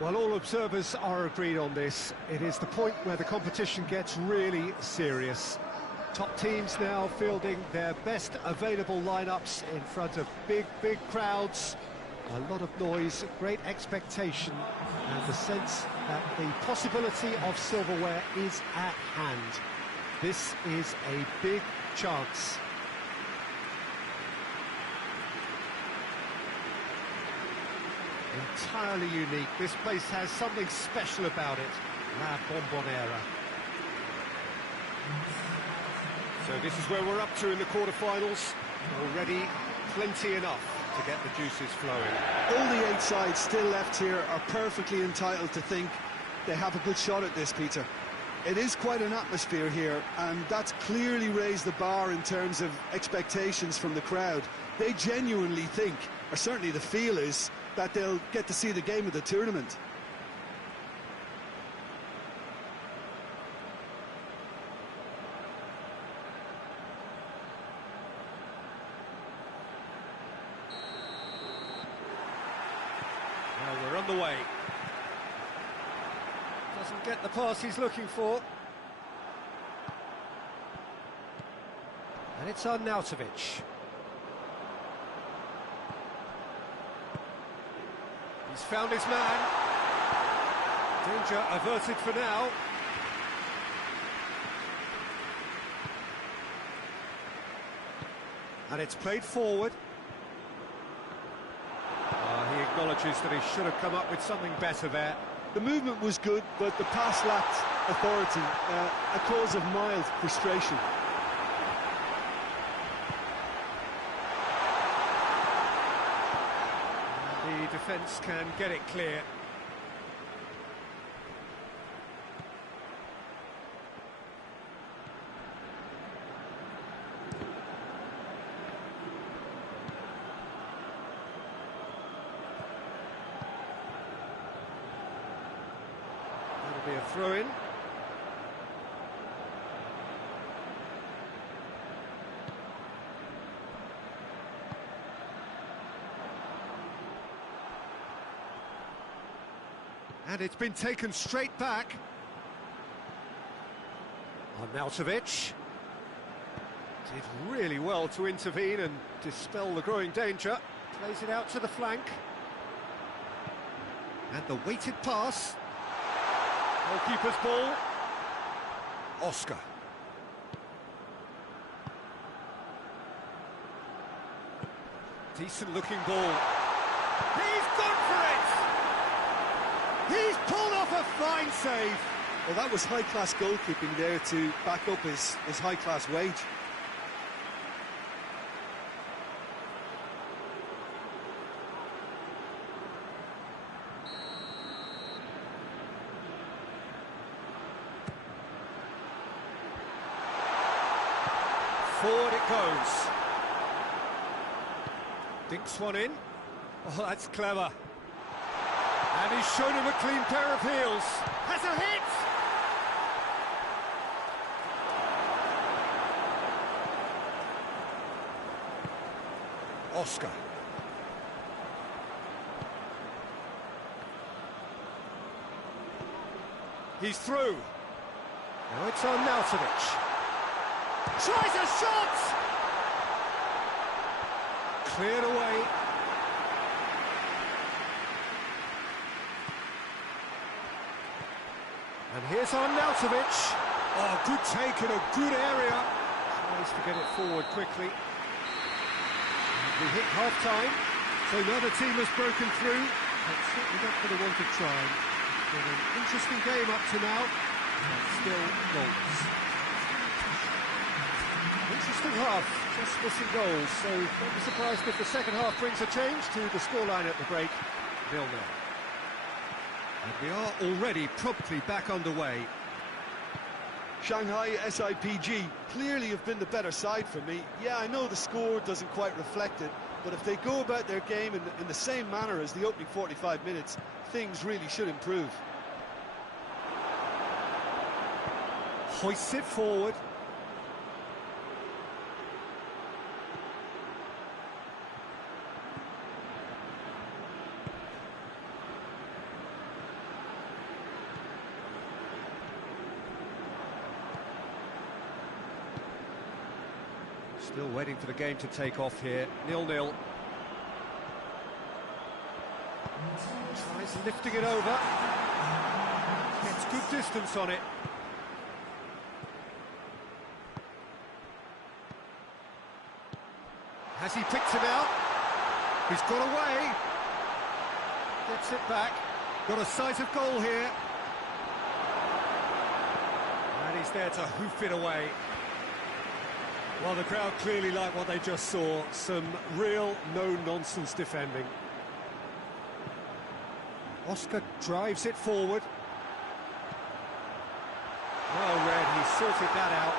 Well, all observers are agreed on this. It is the point where the competition gets really serious. Top teams now fielding their best available lineups in front of big crowds. A lot of noise, great expectation, and the sense that the possibility of silverware is at hand. This is a big chance. Entirely unique. This place has something special about it. La Bombonera. So this is where we're up to in the quarterfinals. Already plenty enough to get the juices flowing. All the 8 sides still left here are perfectly entitled to think they have a good shot at this, Peter. It is quite an atmosphere here, and that's clearly raised the bar in terms of expectations from the crowd. They genuinely think, or certainly the feel is, that they'll get to see the game of the tournament. Well, we're on the way. Doesn't get the pass he's looking for. And it's Arnautovic. He's found his man. Danger averted for now. And it's played forward. He acknowledges that he should have come up with something better there. The movement was good, but the pass lacked authority, a cause of mild frustration. The defence can get it clear. That'll be a throw-in. And it's been taken straight back. Arnautovic did really well to intervene and dispel the growing danger. Plays it out to the flank. And the weighted pass. Goalkeeper's ball. Oscar. Decent looking ball. He's gone for it! He's pulled off a fine save. Well, that was high-class goalkeeping there to back up his high-class wage. Forward it goes. Dinks one in. Oh, that's clever. And he's shown him a clean pair of heels. Has a hit! Oscar. He's through. Now it's Arnautovic. Tries a shot! Cleared away. And here's Arnautovic. Oh, good take in a good area. Tries to get it forward quickly. And we hit half-time, so another team has broken through. But certainly not for the want of trying. It's been an interesting game up to now, but still goals. Interesting half, just missing goals, so don't be surprised if the second half brings a change to the scoreline at the break, 0-0. And we are already promptly back underway. Shanghai SIPG clearly have been the better side for me. Yeah, I know the score doesn't quite reflect it, but if they go about their game in the same manner as the opening 45 minutes, things really should improve. Hoists it forward. Still waiting for the game to take off here. 0-0. Tries lifting it over. Gets good distance on it. Has he picked him out? He's got away. Gets it back. Got a sight of goal here. And he's there to hoof it away. Well, the crowd clearly like what they just saw. Some real no-nonsense defending. Oscar drives it forward. Well read, he sorted that out.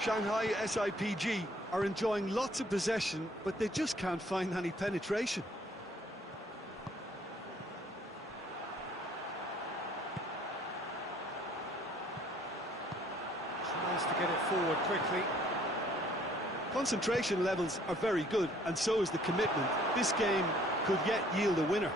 Shanghai SIPG are enjoying lots of possession, but they just can't find any penetration. Tries to get it forward quickly. Concentration levels are very good, and so is the commitment. This game could yet yield a winner.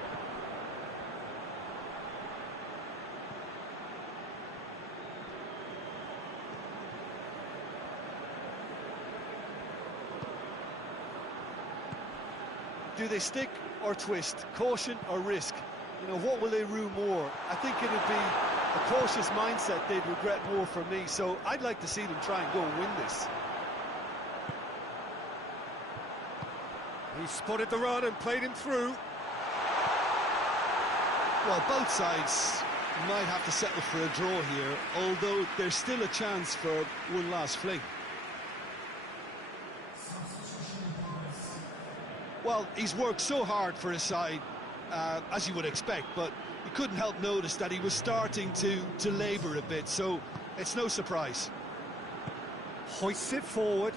Do they stick or twist? Caution or risk? You know, what will they rue more? I think it'd be a cautious mindset they'd regret more for me, so I'd like to see them try and go and win this. He spotted the run and played him through. Well, both sides might have to settle for a draw here, although there's still a chance for one last fling. Well, he's worked so hard for his side, as you would expect, but you couldn't help notice that he was starting to labour a bit, so it's no surprise. Hoists it forward.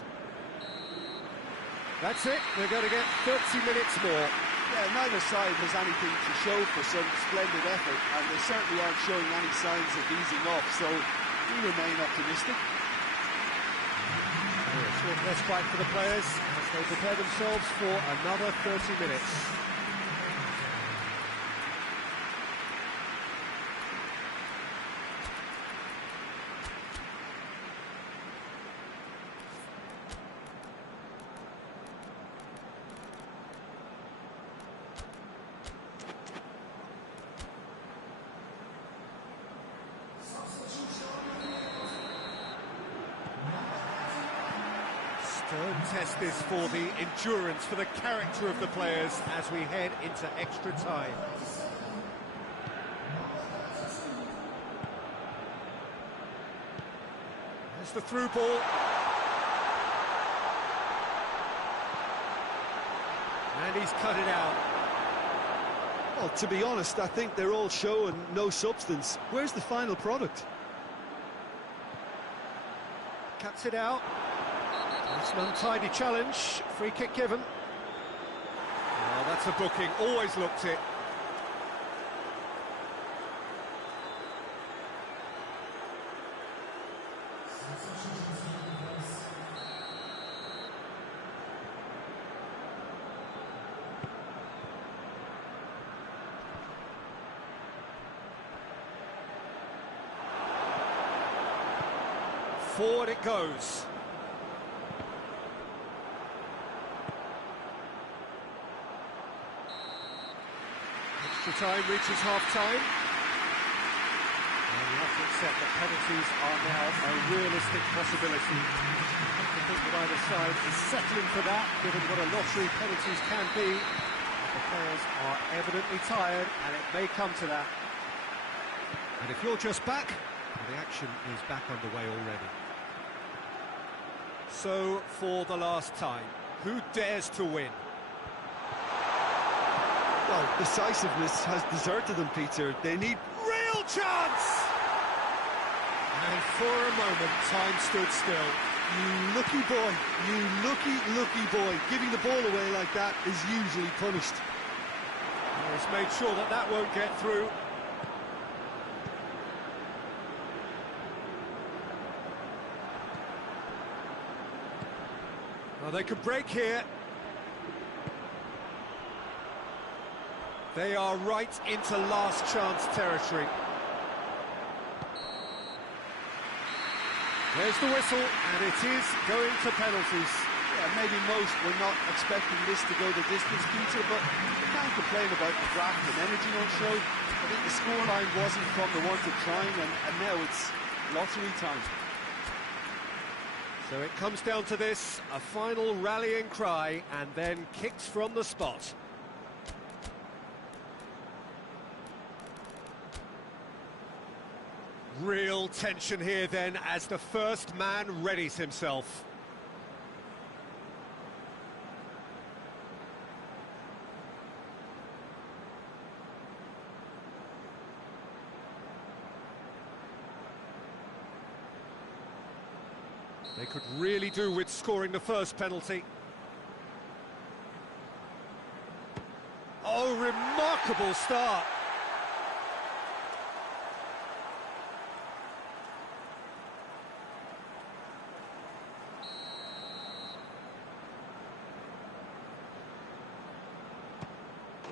That's it, we're going to get 30 minutes more. Yeah, neither side has anything to show for some splendid effort, and they certainly aren't showing any signs of easing off, so we remain optimistic. A short respite for the players as they prepare themselves for another 30 minutes. Stern test this for the endurance, for the character of the players as we head into extra time. There's the through ball. And he's cut it out. Well, to be honest, I think they're all show and no substance. Where's the final product? Cuts it out. It's an untidy challenge. Free kick given. Well, that's a booking. Always looked it. Forward it goes. Extra time reaches half-time. And you have to accept that penalties are now a realistic possibility. I think that either side is settling for that, given what a lottery penalties can be. The players are evidently tired, and it may come to that. And if you're just back, well, the action is back underway already. So, for the last time, who dares to win? Well, decisiveness has deserted them, Peter. They need Real chance! And for a moment, time stood still. You lucky boy, you lucky boy. Giving the ball away like that is usually punished. He's made sure that that won't get through. Well, they could break here. They are right into last chance territory. There's the whistle, and it is going to penalties. Yeah, maybe most were not expecting this to go the distance, Peter, but you can't complain about the graft and energy on show. I think the scoreline wasn't from the ones that trying, and now it's lottery time. So it comes down to this, a final rallying cry, and then kicks from the spot. Real tension here then, as the first man readies himself. They could really do with scoring the first penalty. Oh, remarkable start.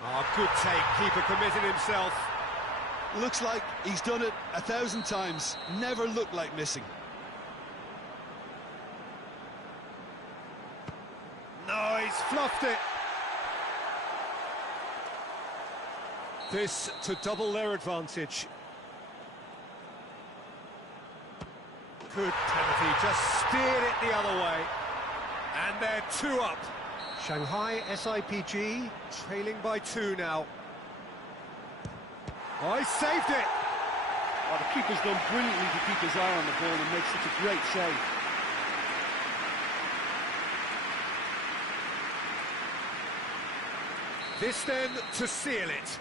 Oh, good take, keeper committed himself. Looks like he's done it 1,000 times, never looked like missing. No, he's fluffed it. This to double their advantage. Good penalty, just steered it the other way. And they're 2 up. Shanghai SIPG trailing by 2 now. Oh, he saved it! Oh, the keeper's done brilliantly to keep his eye on the ball and make such a great save. This then to seal it.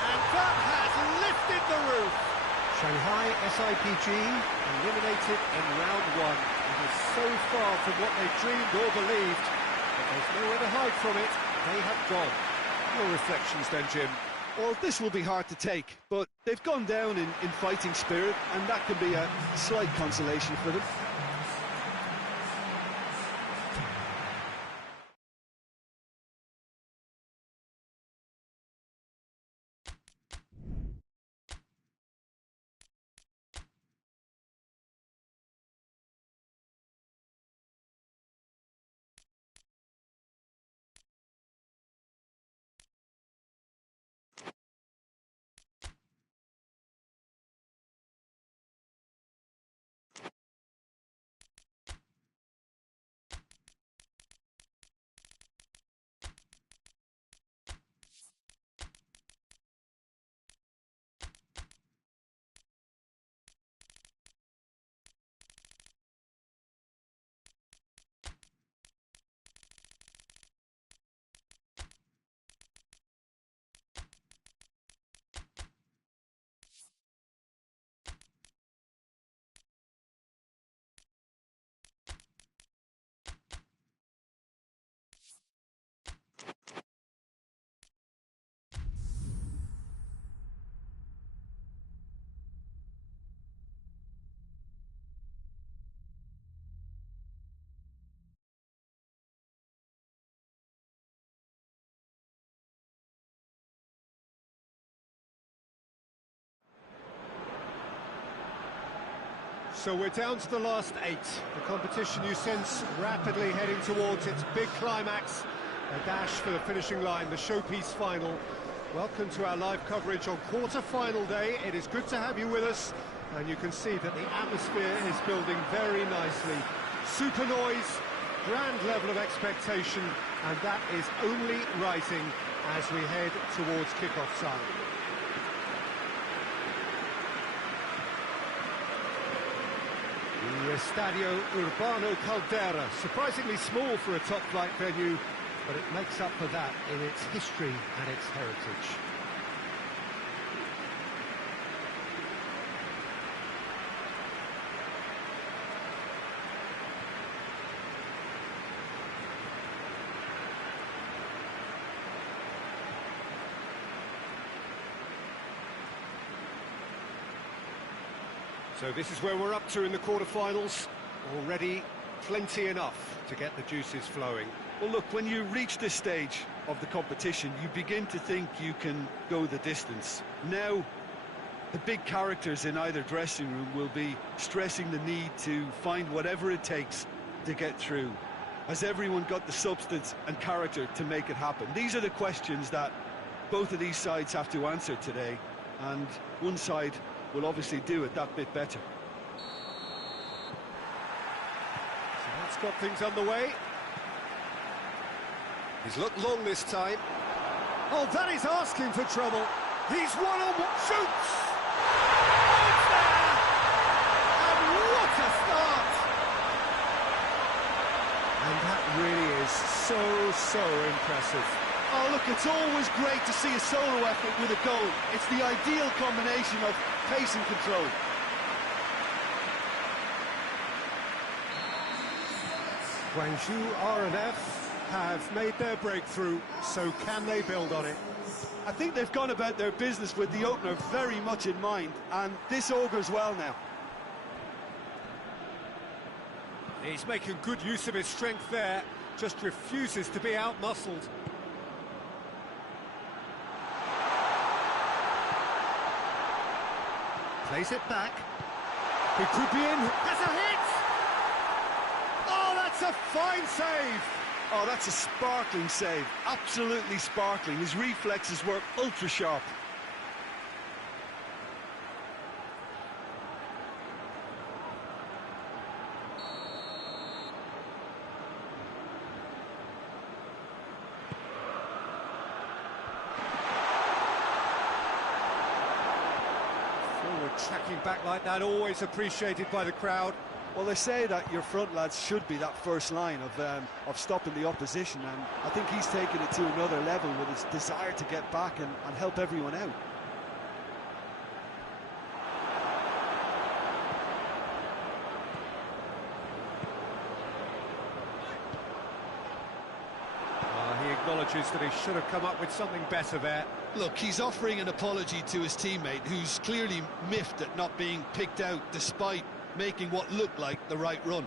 And that has lifted the roof. Shanghai SIPG eliminated in round 1. It is so far from what they dreamed or believed, but there's nowhere to hide from it. They have gone. Your reflections then, Jim? Well, this will be hard to take, but they've gone down in fighting spirit, and that can be a slight consolation for them. So we're down to the last 8. The competition you sense rapidly heading towards its big climax. A dash for the finishing line, the showpiece final. Welcome to our live coverage on quarter-final day. It is good to have you with us, and you can see that the atmosphere is building very nicely. Super noise, grand level of expectation, and that is only rising as we head towards kick-off time. The Estadio Urbano Caldera, surprisingly small for a top-flight venue, but it makes up for that in its history and its heritage. So this is where we're up to in the quarterfinals. Already plenty enough to get the juices flowing. Well, look, when you reach this stage of the competition, you begin to think you can go the distance. Now, The big characters in either dressing room will be stressing the need to find whatever it takes to get through. Has everyone got the substance and character to make it happen? These are the questions that both of these sides have to answer today, and one side will obviously do it that bit better. So that's got things underway. He's looked long this time. Oh, that is asking for trouble. He's one-on-one, shoots! It's there! And what a start! And that really is so impressive. Oh, look, it's always great to see a solo effort with a goal. It's the ideal combination of pace and control. Guangzhou R&F have made their breakthrough, so can they build on it? I think they've gone about their business with the opener very much in mind, and this augurs well now. He's making good use of his strength there, just refuses to be out-muscled. Plays it back. He could be in. Has a hit! Oh, that's a fine save! Oh, that's a sparkling save. Absolutely sparkling. His reflexes were ultra-sharp. Forward tracking back like that, always appreciated by the crowd. Well, they say that your front lads should be that first line of stopping the opposition, and I think he's taken it to another level with his desire to get back and help everyone out. He acknowledges that he should have come up with something better there. Look, he's offering an apology to his teammate, who's clearly miffed at not being picked out despite making what looked like the right run.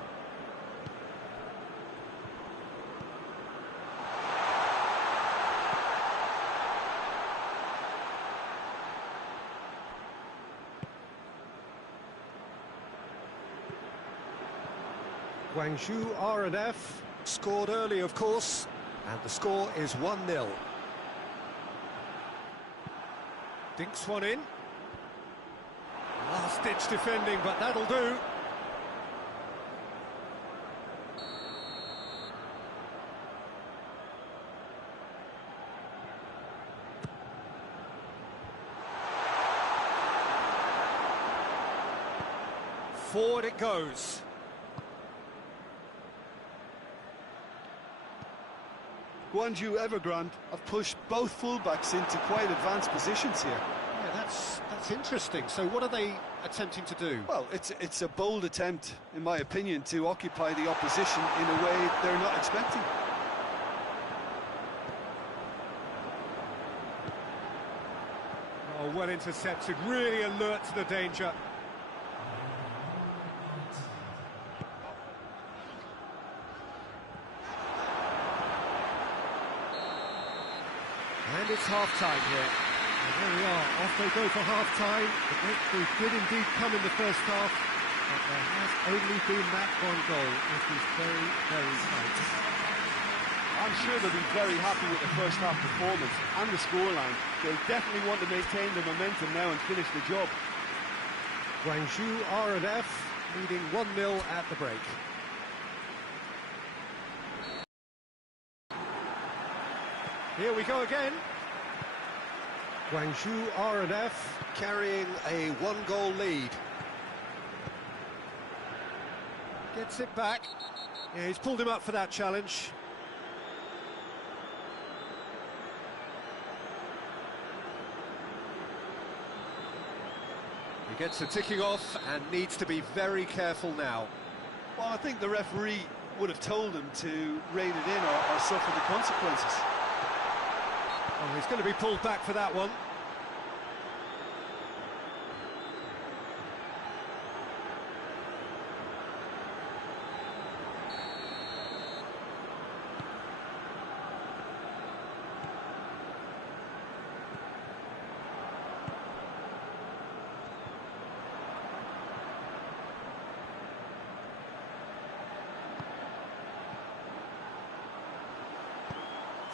Guangzhou R&F scored early, of course, and the score is 1-0. Dinks one in. Last-ditch defending, but that'll do. Forward it goes. Guangzhou Evergrande have pushed both fullbacks into quite advanced positions here. Yeah, that's interesting. So what are they attempting to do? Well, it's a bold attempt, in my opinion, to occupy the opposition in a way they're not expecting. Oh, well intercepted, really alert to the danger. And it's half-time here. And there we are, off they go for half-time. The breakthrough did indeed come in the first half, but there has only been that one goal, which is very tight. I'm sure they'll be very happy with the first half performance and the scoreline. They'll definitely want to maintain the momentum now and finish the job. Guangzhou R&F leading 1-0 at the break. Here we go again. Guangzhou R&F carrying a one-goal lead. Gets it back. Yeah, he's pulled him up for that challenge. He gets the ticking off and needs to be very careful now. Well, I think the referee would have told him to rein it in or suffer the consequences. Oh, he's going to be pulled back for that one.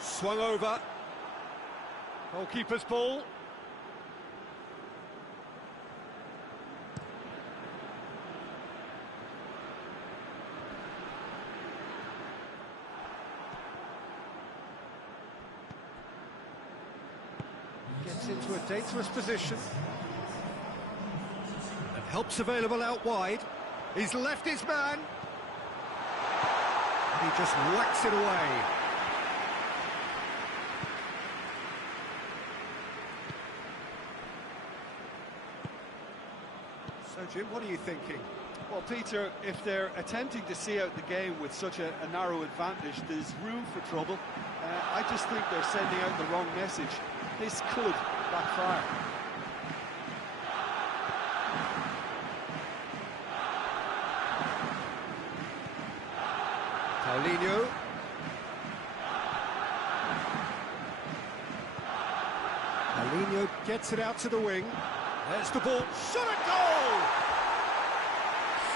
Swung over. Goalkeeper's ball. Gets into a dangerous position. And help's available out wide. He's left his man. And he just whacks it away. So, Jim, what are you thinking? Well, Peter, if they're attempting to see out the game with such a narrow advantage, there's room for trouble. I just think they're sending out the wrong message. This could backfire. Paulinho. Paulinho gets it out to the wing. There's the ball. Shot a goal!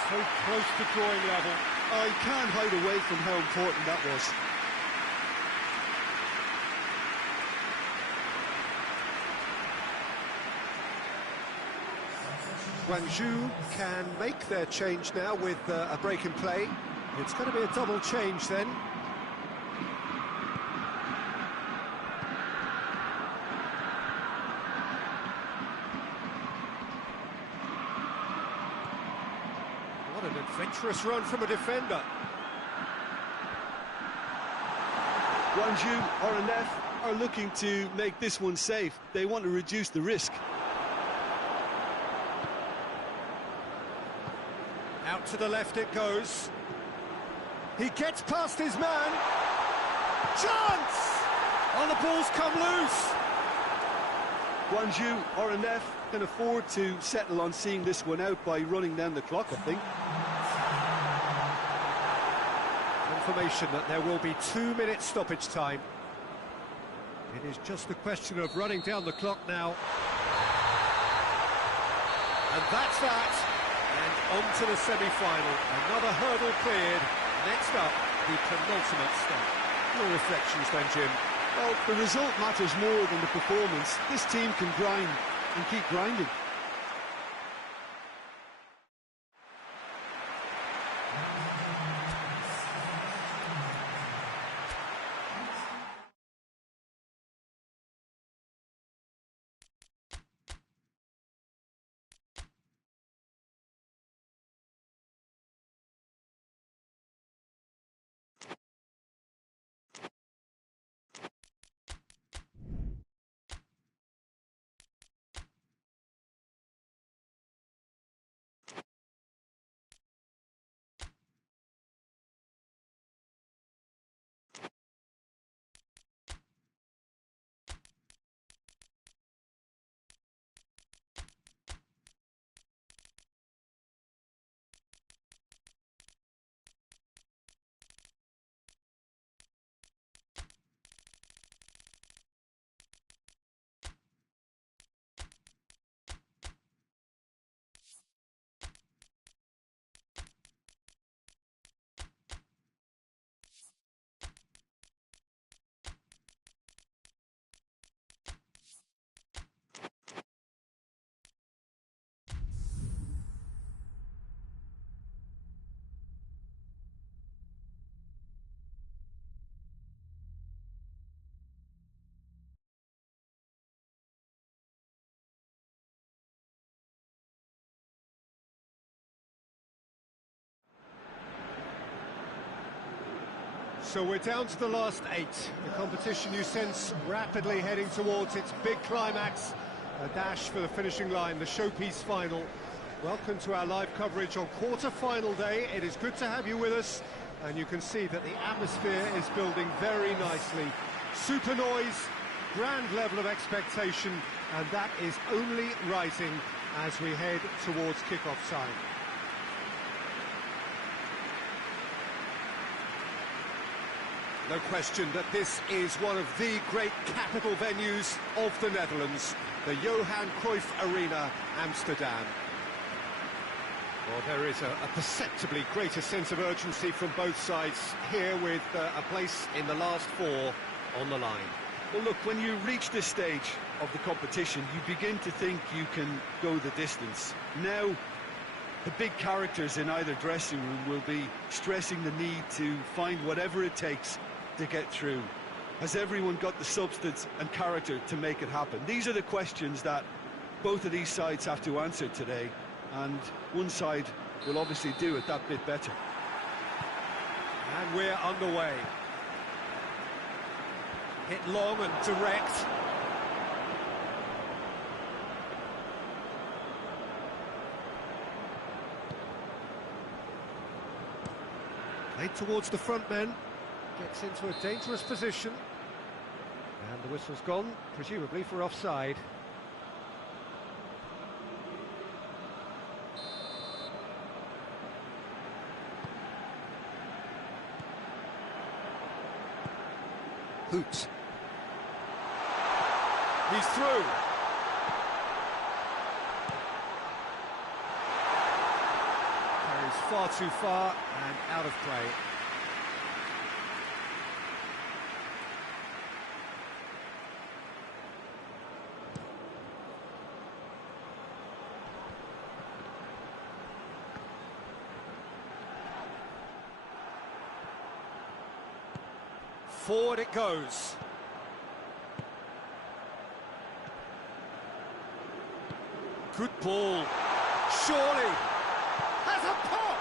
So close to drawing level. I can't hide away from how important that was. Guangzhou can make their change now with a break in play. It's going to be a double change then. What an adventurous run from a defender. Guangzhou or Aleph are looking to make this one safe. They want to reduce the risk. Out to the left it goes. He gets past his man. Chance! Oh, the ball's come loose. Guangzhou or Aleph can afford to settle on seeing this one out by running down the clock, I think. Confirmation that there will be 2 minutes stoppage time. It is just a question of running down the clock now. And that's that. And on to the semi-final. Another hurdle cleared. Next up, the penultimate step. Your reflections then, Jim? Well, the result matters more than the performance. This team can grind and keep grinding. So we're down to the last 8. The competition, you sense, rapidly heading towards its big climax. A dash for the finishing line, the showpiece final. Welcome to our live coverage on quarter-final day. It is good to have you with us. And you can see that the atmosphere is building very nicely. Super noise, grand level of expectation, and that is only rising as we head towards kick-off time. No question that this is one of the great capital venues of the Netherlands, the Johan Cruyff Arena, Amsterdam. Well, there is a perceptibly greater sense of urgency from both sides here with a place in the last 4 on the line. Well, look, when you reach this stage of the competition, you begin to think you can go the distance. Now, the big characters in either dressing room will be stressing the need to find whatever it takes to get through. Has everyone got the substance and character to make it happen? These are the questions that both of these sides have to answer today, and one side will obviously do it that bit better. And we're underway. Hit long and direct. Played towards the front men. Gets into a dangerous position. And the whistle's gone, presumably for offside. Hoot. He's through. Carries far too far and out of play. Forward it goes. Good ball. Surely has a pop.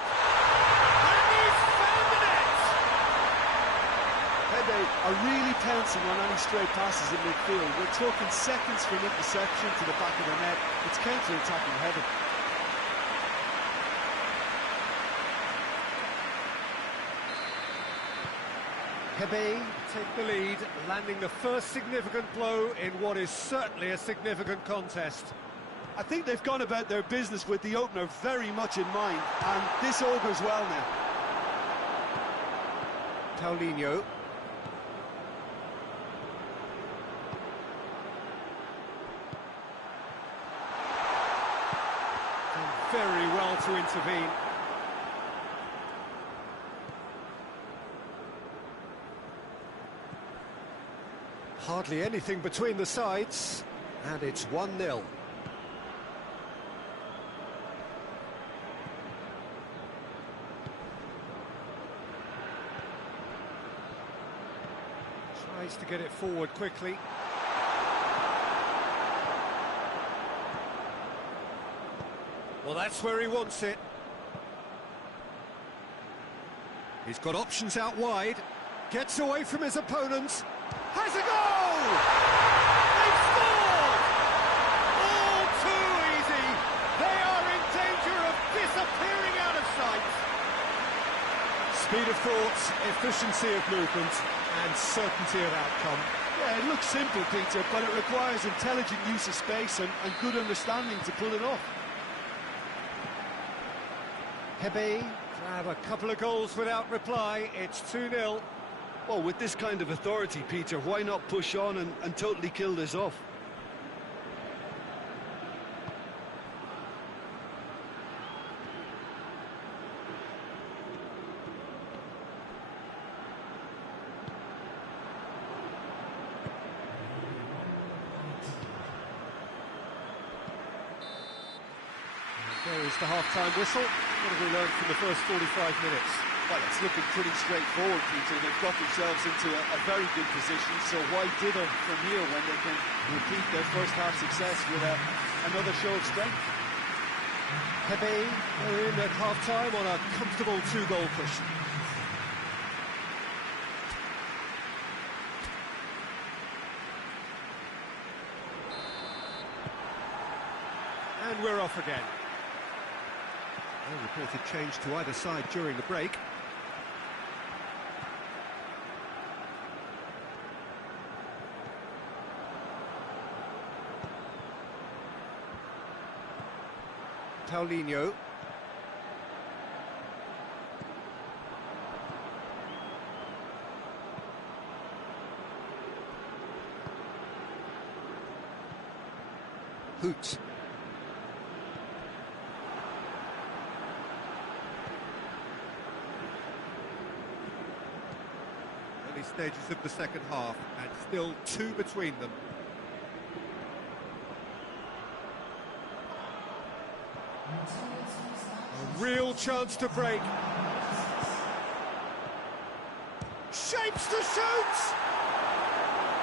And he's found the net. HEBEI are really pouncing on any stray passes in midfield. We're talking seconds from interception to the back of the net. It's counter-attacking heaven. HEBEI take the lead, landing the first significant blow in what is certainly a significant contest. I think they've gone about their business with the opener very much in mind, and this augurs well now. Paulinho. Done very well to intervene. Hardly anything between the sides, and it's 1-0. Tries to get it forward quickly. Well, that's where he wants it. He's got options out wide. Gets away from his opponents. Has a goal! They've scored! All too easy. They are in danger of disappearing out of sight. Speed of thought, efficiency of movement, and certainty of outcome. Yeah, it looks simple, Peter, but it requires intelligent use of space and good understanding to pull it off. HEBEI grab a couple of goals without reply. It's 2-0. Well, with this kind of authority, Peter, why not push on and totally kill this off? There is the half-time whistle. What have we learned from the first 45 minutes? Well, it's looking pretty straightforward, Peter. They've got themselves into a very good position, so why dither from here when they can repeat their first half success with another show of strength? HEBEI are in at half-time on a comfortable 2-goal cushion. And we're off again. No reported change to either side during the break. Paulinho. Hoot. early stages of the second half, and still 2 between them. A real chance to break. Shapes to shoot!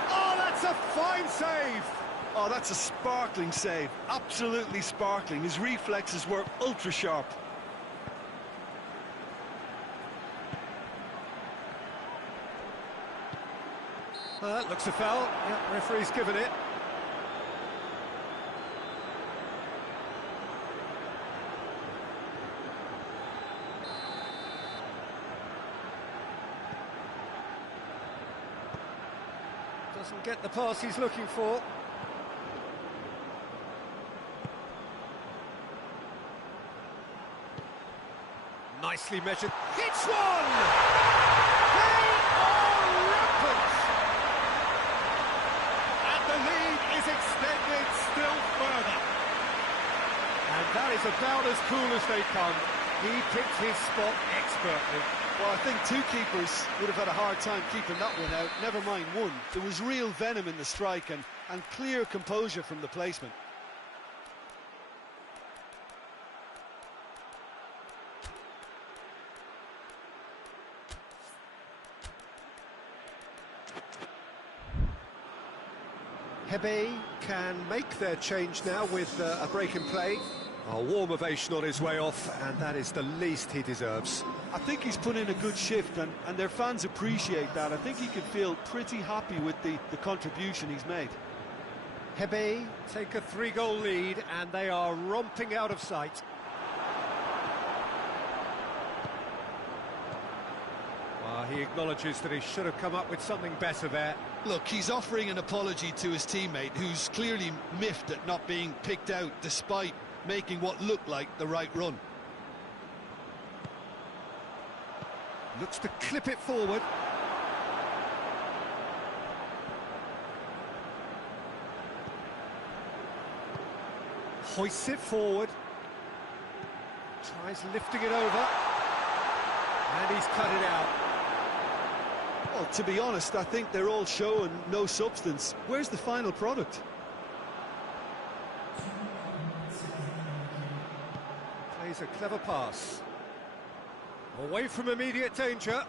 Oh, that's a fine save! Oh, that's a sparkling save. Absolutely sparkling. His reflexes were ultra sharp. That looks a foul. Yeah, referee's given it. Doesn't get the pass he's looking for. Nicely measured. Hits one! They are rampant! And the lead is extended still further. And that is about as cool as they come. He picked his spot expertly. Well, I think 2 keepers would have had a hard time keeping that one out, never mind 1. There was real venom in the strike and clear composure from the placement. HEBEI can make their change now with a break in play. A warm ovation on his way off, and that is the least he deserves. I think he's put in a good shift, and their fans appreciate that. I think he can feel pretty happy with the contribution he's made. HEBEI take a 3-goal lead, and they are romping out of sight. He acknowledges that he should have come up with something better there. Look, he's offering an apology to his teammate, who's clearly miffed at not being picked out despite making what looked like the right run. Looks to clip it forward. Hoists it forward. Tries lifting it over. And he's cut it out. Well, to be honest, I think they're all show and no substance. Where's the final product? Plays a clever pass. Away from immediate danger. The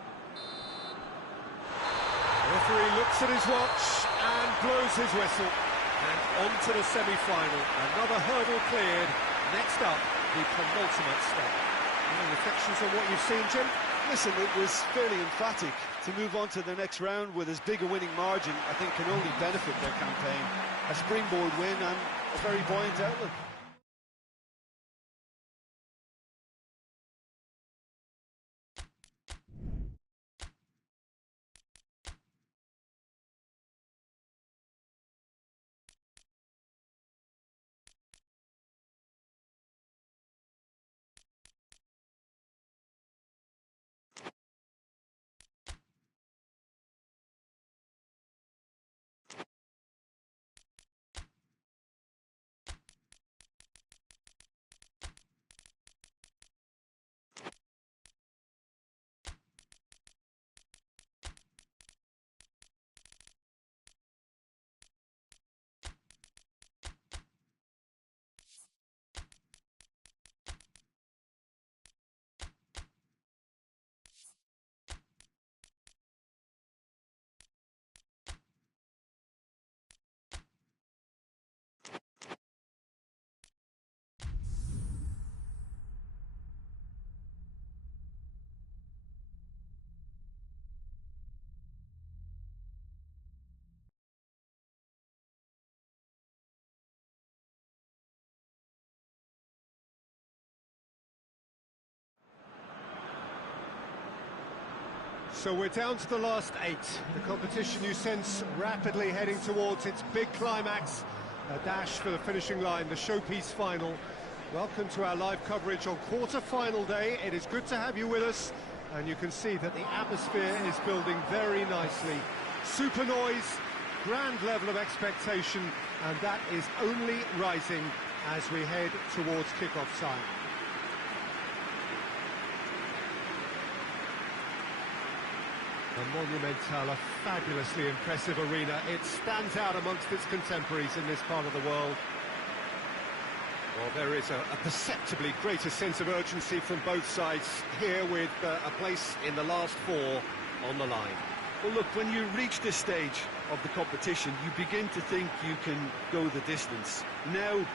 referee looks at his watch and blows his whistle. And on to the semi-final. Another hurdle cleared. Next up, the penultimate step. Any reflections on what you've seen, Jim? Listen, it was fairly emphatic. To move on to the next round with as big a winning margin, I think can only benefit their campaign. A springboard win and a very buoyant outlook. So we're down to the last 8. The competition, you sense, rapidly heading towards its big climax. A dash for the finishing line, the showpiece final. Welcome to our live coverage on quarter-final day. It is good to have you with us, and you can see that the atmosphere is building very nicely. Super noise, grand level of expectation, and that is only rising as we head towards kick-off time. A Monumental, a fabulously impressive arena. It stands out amongst its contemporaries in this part of the world. Well, there is a perceptibly greater sense of urgency from both sides here, with a place in the last four on the line. Well, look, when you reach this stage of the competition, you begin to think you can go the distance. Now,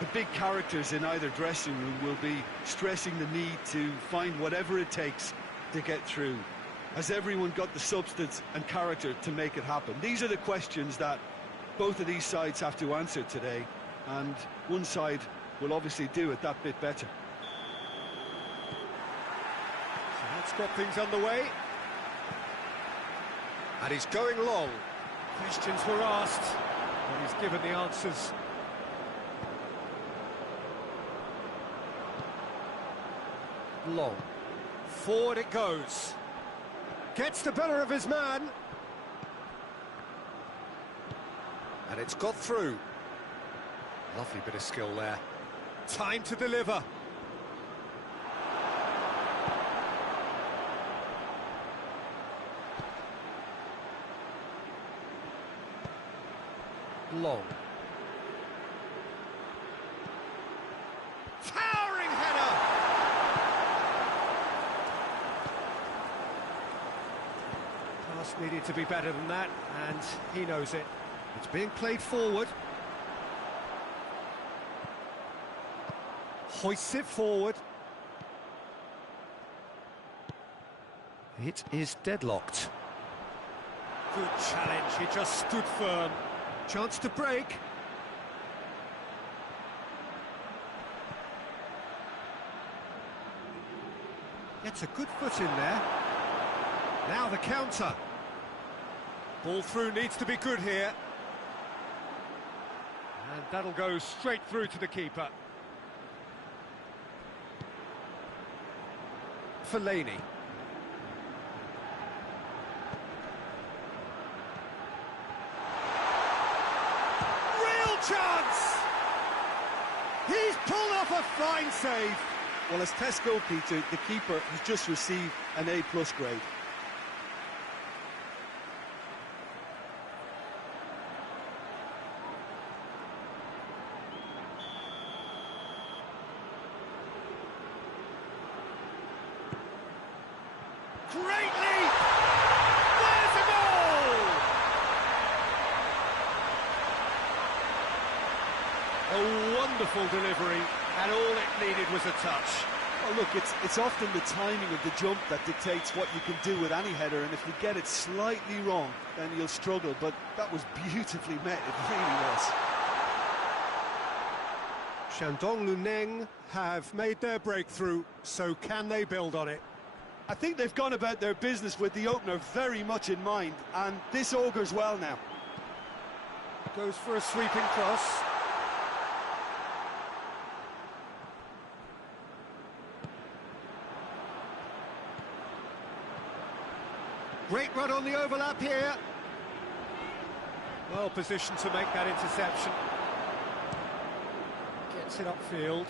the big characters in either dressing room will be stressing the need to find whatever it takes to get through. Has everyone got the substance and character to make it happen? These are the questions that both of these sides have to answer today, and one side will obviously do it that bit better. So that's got things underway. And he's going long. Questions were asked, and he's given the answers. Long. Forward it goes. Gets the better of his man. And it's got through. Lovely bit of skill there. Time to deliver. Long. Towering header! Pass needed to be better than that, and he knows it. It's being played forward. Hoists it forward. It is deadlocked. Good challenge, he just stood firm. Chance to break. Gets a good foot in there. Now the counter. Ball through needs to be good here. And that'll go straight through to the keeper. Fellaini. Chance! He's pulled off a fine save. Well, as test goal, Peter, the keeper has just received an A+ grade. Great leap! There's a goal! A wonderful delivery, and all it needed was a touch. Oh, look, it's often the timing of the jump that dictates what you can do with any header, and if you get it slightly wrong, then you'll struggle, but that was beautifully met, it really was. Shandong Luneng have made their breakthrough, so can they build on it? I think they've gone about their business with the opener very much in mind, and this augurs well now. Goes for a sweeping cross. Great run on the overlap here. Well positioned to make that interception. Gets it upfield.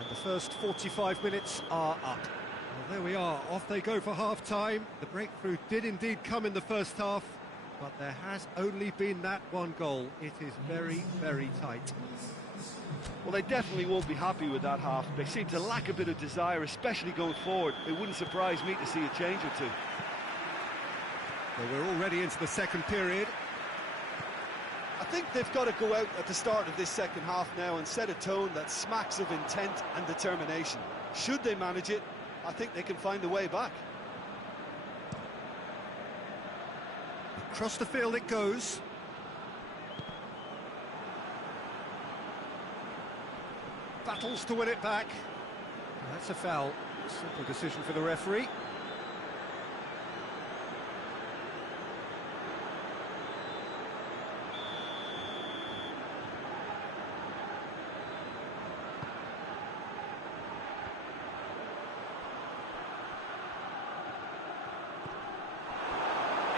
And the first 45 minutes are up. Well, there we are, off they go for half-time. The breakthrough did indeed come in the first half, but there has only been that one goal. It is very, very tight. Well, they definitely won't be happy with that half. They seem to lack a bit of desire, especially going forward. It wouldn't surprise me to see a change or two. Well, we're already into the second period. I think they've got to go out at the start of this second half now and set a tone that smacks of intent and determination. Should they manage it, I think they can find a way back. Across the field it goes. Battles to win it back. That's a foul. Simple decision for the referee.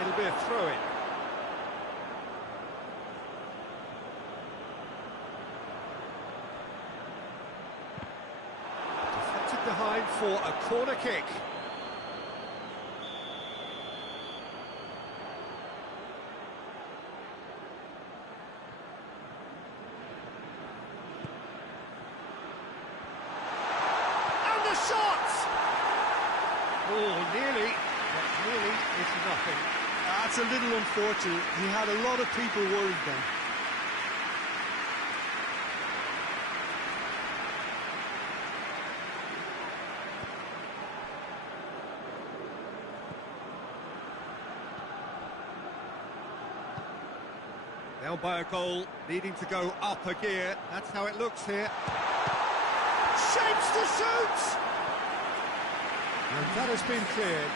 It'll be a throw-in. for a corner kick. And the shot! Oh, nearly, but nearly is nothing. That's a little unfortunate. He had a lot of people worried then. Down by a goal, needing to go up a gear. That's how it looks here. Shapes to shoot! And that has been cleared.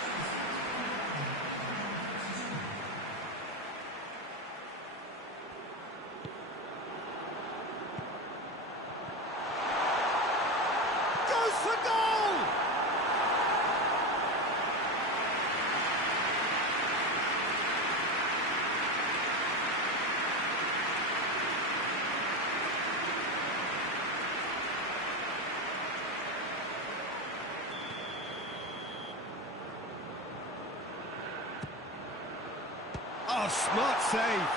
Goes for goal! Oh, smart save.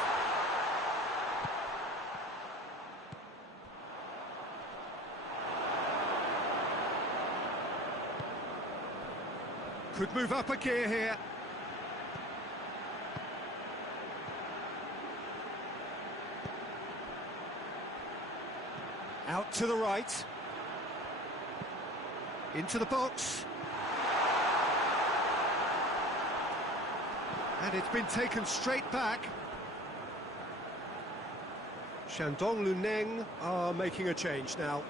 Could move up a gear here. Out to the right. Into the box. And it's been taken straight back. Shandong Luneng are making a change now.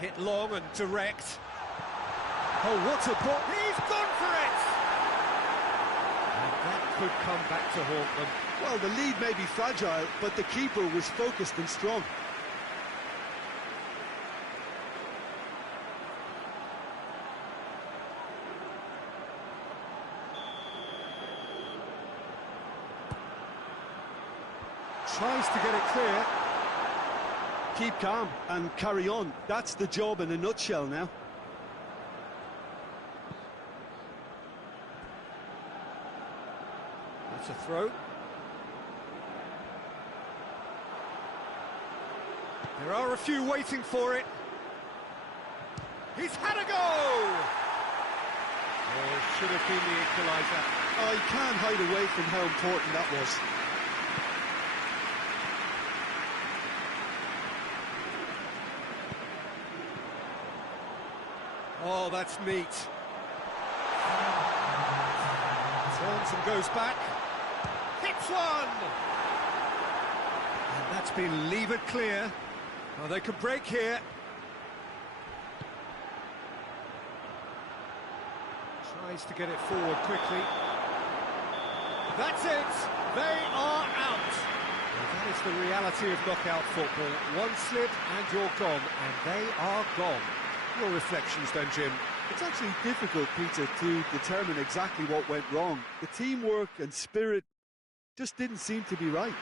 Hit long and direct. Oh, what a ball! He's gone for it! And that could come back to haunt them. Well, the lead may be fragile, but the keeper was focused and strong. Tries to get it clear. Keep calm and carry on. That's the job in a nutshell now. That's a throw. There are a few waiting for it. He's had a go! Oh, should have been the equaliser. Oh, you can't hide away from how important that was. Oh, that's neat. Turns and goes back. Hits one! And that's been levered clear. Well, they could break here. Tries to get it forward quickly. That's it! They are out! Well, that is the reality of knockout football. One slip and you're gone, and they are gone. Your reflections then, Jim? It's actually difficult, Peter, to determine exactly what went wrong. The teamwork and spirit just didn't seem to be right.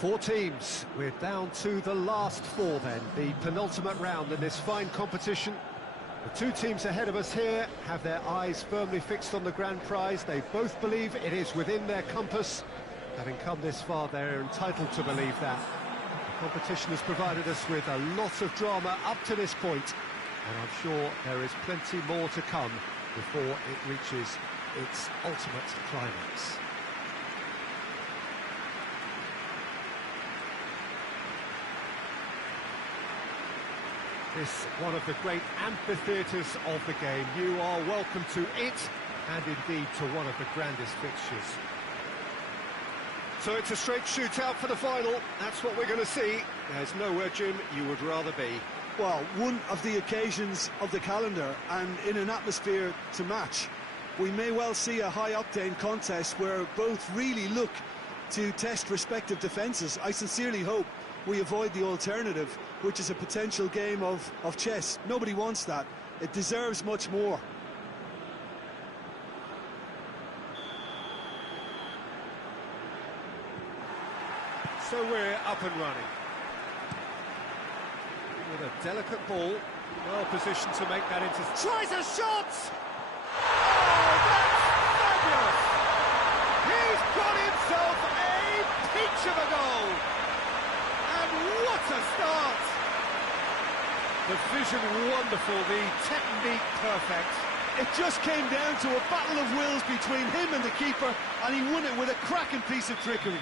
Four teams. We're down to the last four then, the penultimate round in this fine competition. The two teams ahead of us here have their eyes firmly fixed on the grand prize. They both believe it is within their compass. Having come this far, they're entitled to believe that. The competition has provided us with a lot of drama up to this point, and I'm sure there is plenty more to come before it reaches its ultimate climax. This one of the great amphitheatres of the game. You are welcome to it, and indeed to one of the grandest fixtures. So it's a straight shootout for the final. That's what we're going to see. There's nowhere, Jim, you would rather be. Well, one of the occasions of the calendar, and in an atmosphere to match. We may well see a high-octane contest where both really look to test respective defences. I sincerely hope we avoid the alternative, which is a potential game of chess. Nobody wants that. It deserves much more. So we're up and running. With a delicate ball, well positioned to make that into... Tries a shot! Oh, that's fabulous! He's got himself a peach of a goal! And what a start! The vision wonderful, the technique perfect. It just came down to a battle of wills between him and the keeper, and he won it with a cracking piece of trickery.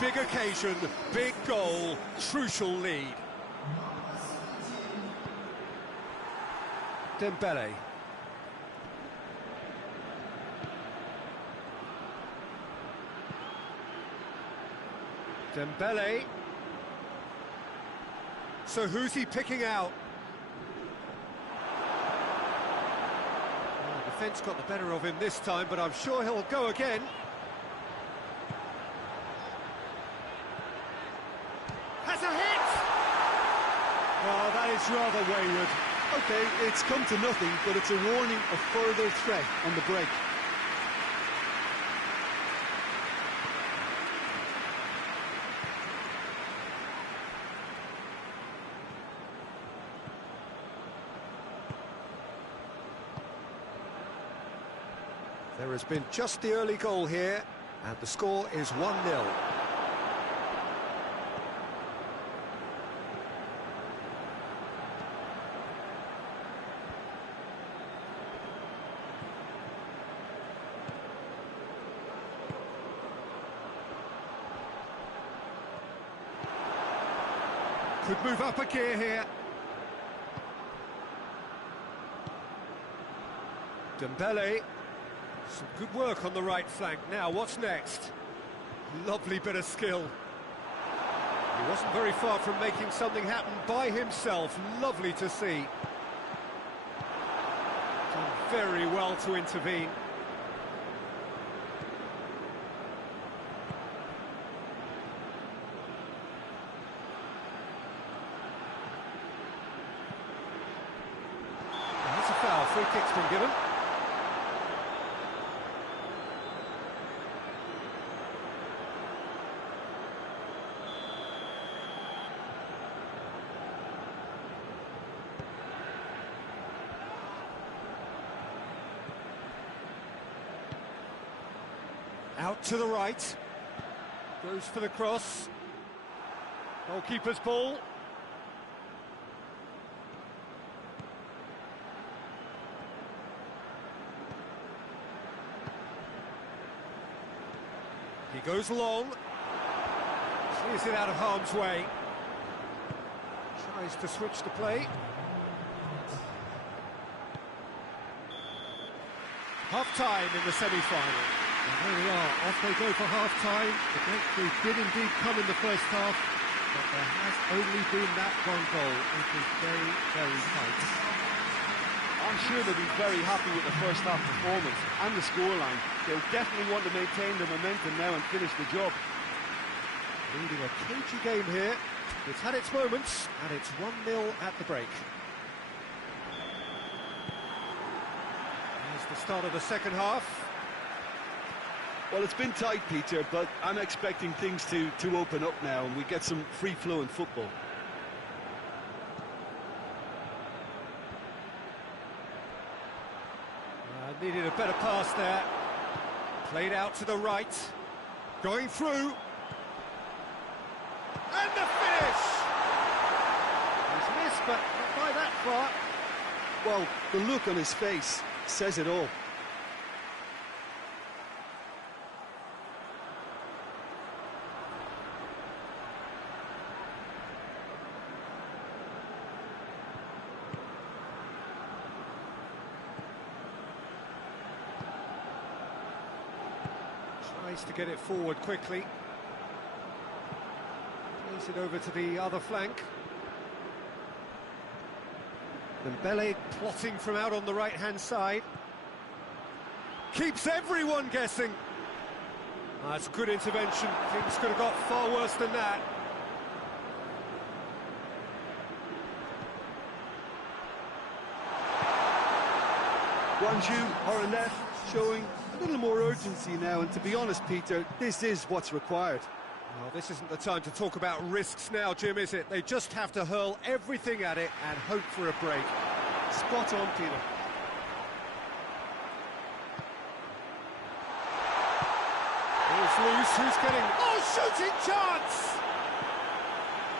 Big occasion, big goal, crucial lead. Dembele. Dembele. So who's he picking out? Well, the defence got the better of him this time, but I'm sure he'll go again. Has a hit! Oh, that is rather wayward. OK, it's come to nothing, but it's a warning of further threat on the break. There has been just the early goal here, and the score is 1-0. Could move up a gear here. Dembele. Some good work on the right flank. Now, what's next? Lovely bit of skill. He wasn't very far from making something happen by himself. Lovely to see. Done very well to intervene. That's a foul. Free kick's been given. Out to the right. Goes for the cross. Goalkeeper's ball. He goes long. Clears it out of harm's way. Tries to switch the play. Half-time in the semi-final. And there we are, off they go for half-time. The breakthrough did indeed come in the first half, but there has only been that one goal. It is very, very tight. I'm sure they'll be very happy with the first half performance and the scoreline. They'll definitely want to maintain the momentum now and finish the job. Leading a cagey game here. It's had its moments, and it's 1-0 at the break. Here's the start of the second half. Well, it's been tight, Peter, but I'm expecting things to open up now and we get some free-flowing football. Needed a better pass there. Played out to the right. Going through. And the finish! He's missed, but not by that far. Well, the look on his face says it all. Tries to get it forward quickly. Plays it over to the other flank. Dembele plotting from out on the right-hand side. Keeps everyone guessing. That's good intervention. Things could have got far worse than that. Guangzhou are left showing a little more urgency now, and to be honest, Peter, this is what's required. Well, this isn't the time to talk about risks now, Jim, is it? They just have to hurl everything at it and hope for a break. Spot on, Peter. Ball's loose, who's getting... Oh, shooting chance!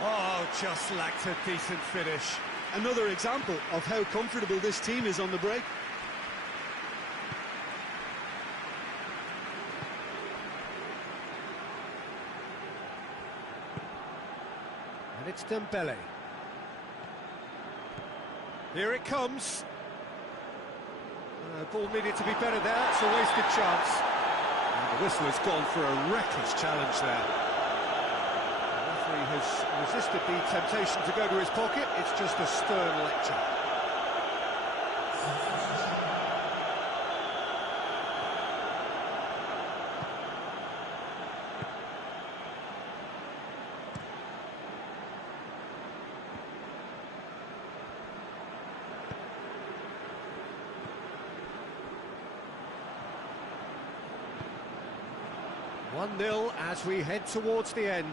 Oh, just lacked a decent finish. Another example of how comfortable this team is on the break. And it's Dembele. Here it comes. Ball needed to be better there. It's a wasted chance. And the whistle has gone for a reckless challenge there. The referee has resisted the temptation to go to his pocket. It's just a stern lecture. One 0 as we head towards the end.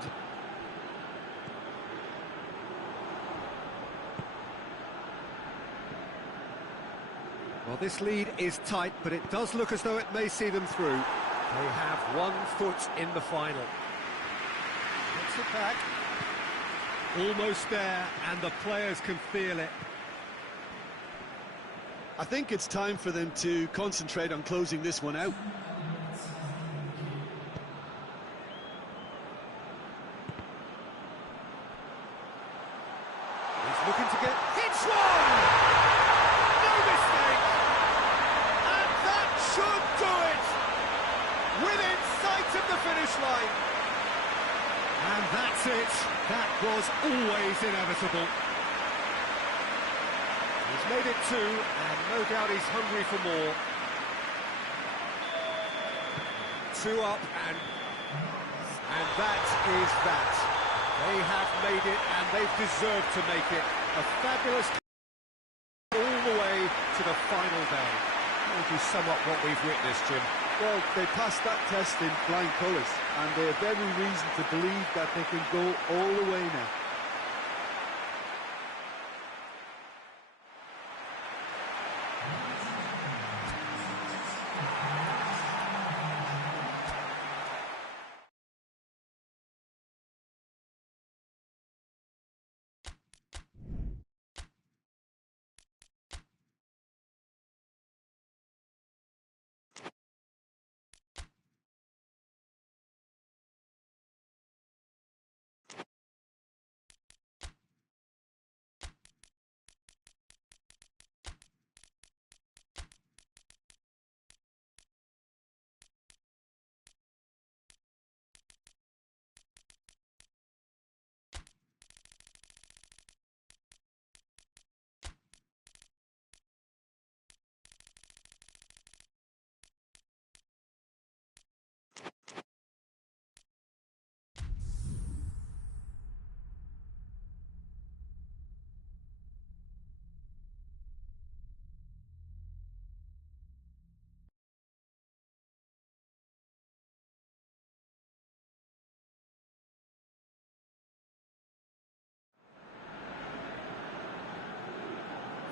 Well, this lead is tight, but it does look as though it may see them through. They have 1 foot in the final. Gets it back. Almost there, and the players can feel it. I think it's time for them to concentrate on closing this one out. Looking to get... Hits one! No mistake! And that should do it! Within sight of the finish line. And that's it. That was always inevitable. He's made it 2, and no doubt he's hungry for more. 2 up, and that is that. They have made it, and they've deserved to make it. A fabulous all the way to the final day. How would you sum up what we've witnessed, Jim? Well, they passed that test in flying colours, and they have every reason to believe that they can go all the way now.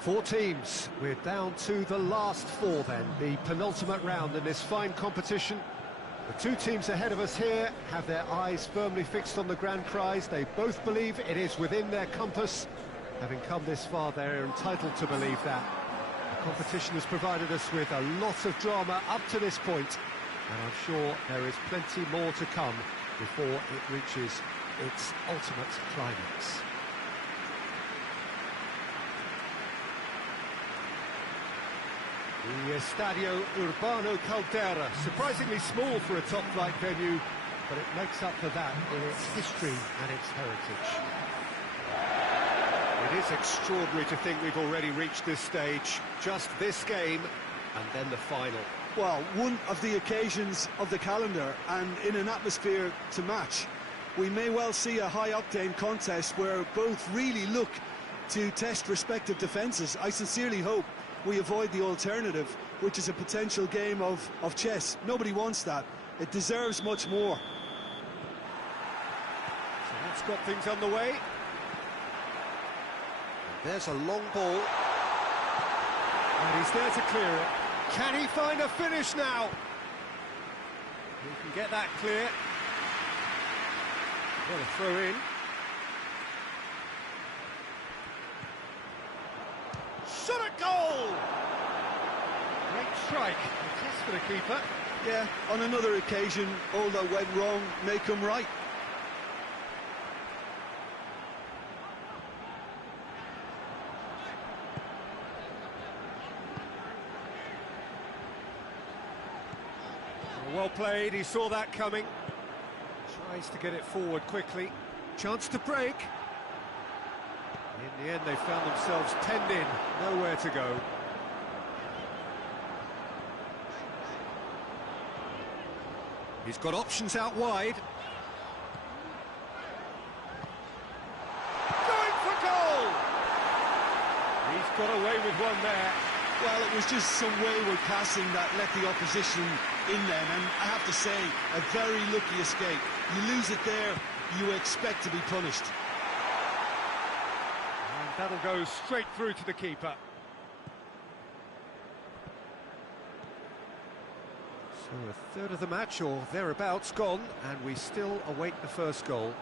Four teams. We're down to the last four then, the penultimate round in this fine competition. The two teams ahead of us here have their eyes firmly fixed on the grand prize. They both believe it is within their compass. Having come this far, they're entitled to believe that. The competition has provided us with a lot of drama up to this point, and I'm sure there is plenty more to come before it reaches its ultimate climax. The Estadio Urbano Caldera, surprisingly small for a top-flight venue, but it makes up for that in its history and its heritage. It is extraordinary to think we've already reached this stage, just this game, and then the final. Well, one of the occasions of the calendar, and in an atmosphere to match. We may well see a high-octane contest where both really look to test respective defences. I sincerely hope we avoid the alternative, which is a potential game of chess. Nobody wants that. It deserves much more. So that's got things underway. And there's a long ball. And he's there to clear it. Can he find a finish now? He can get that clear. What a throw in. Shot at goal! Great strike. A test for the keeper. Yeah, on another occasion, all that went wrong may come right. Well played, he saw that coming. Tries to get it forward quickly. Chance to break. In the end, they found themselves penned in, nowhere to go. He's got options out wide. Going for goal! He's got away with one there. Well, it was just some wayward passing that let the opposition in then, and I have to say, a very lucky escape. You lose it there, you expect to be punished. And that'll go straight through to the keeper. So a third of the match, or thereabouts, gone, and we still await the first goal.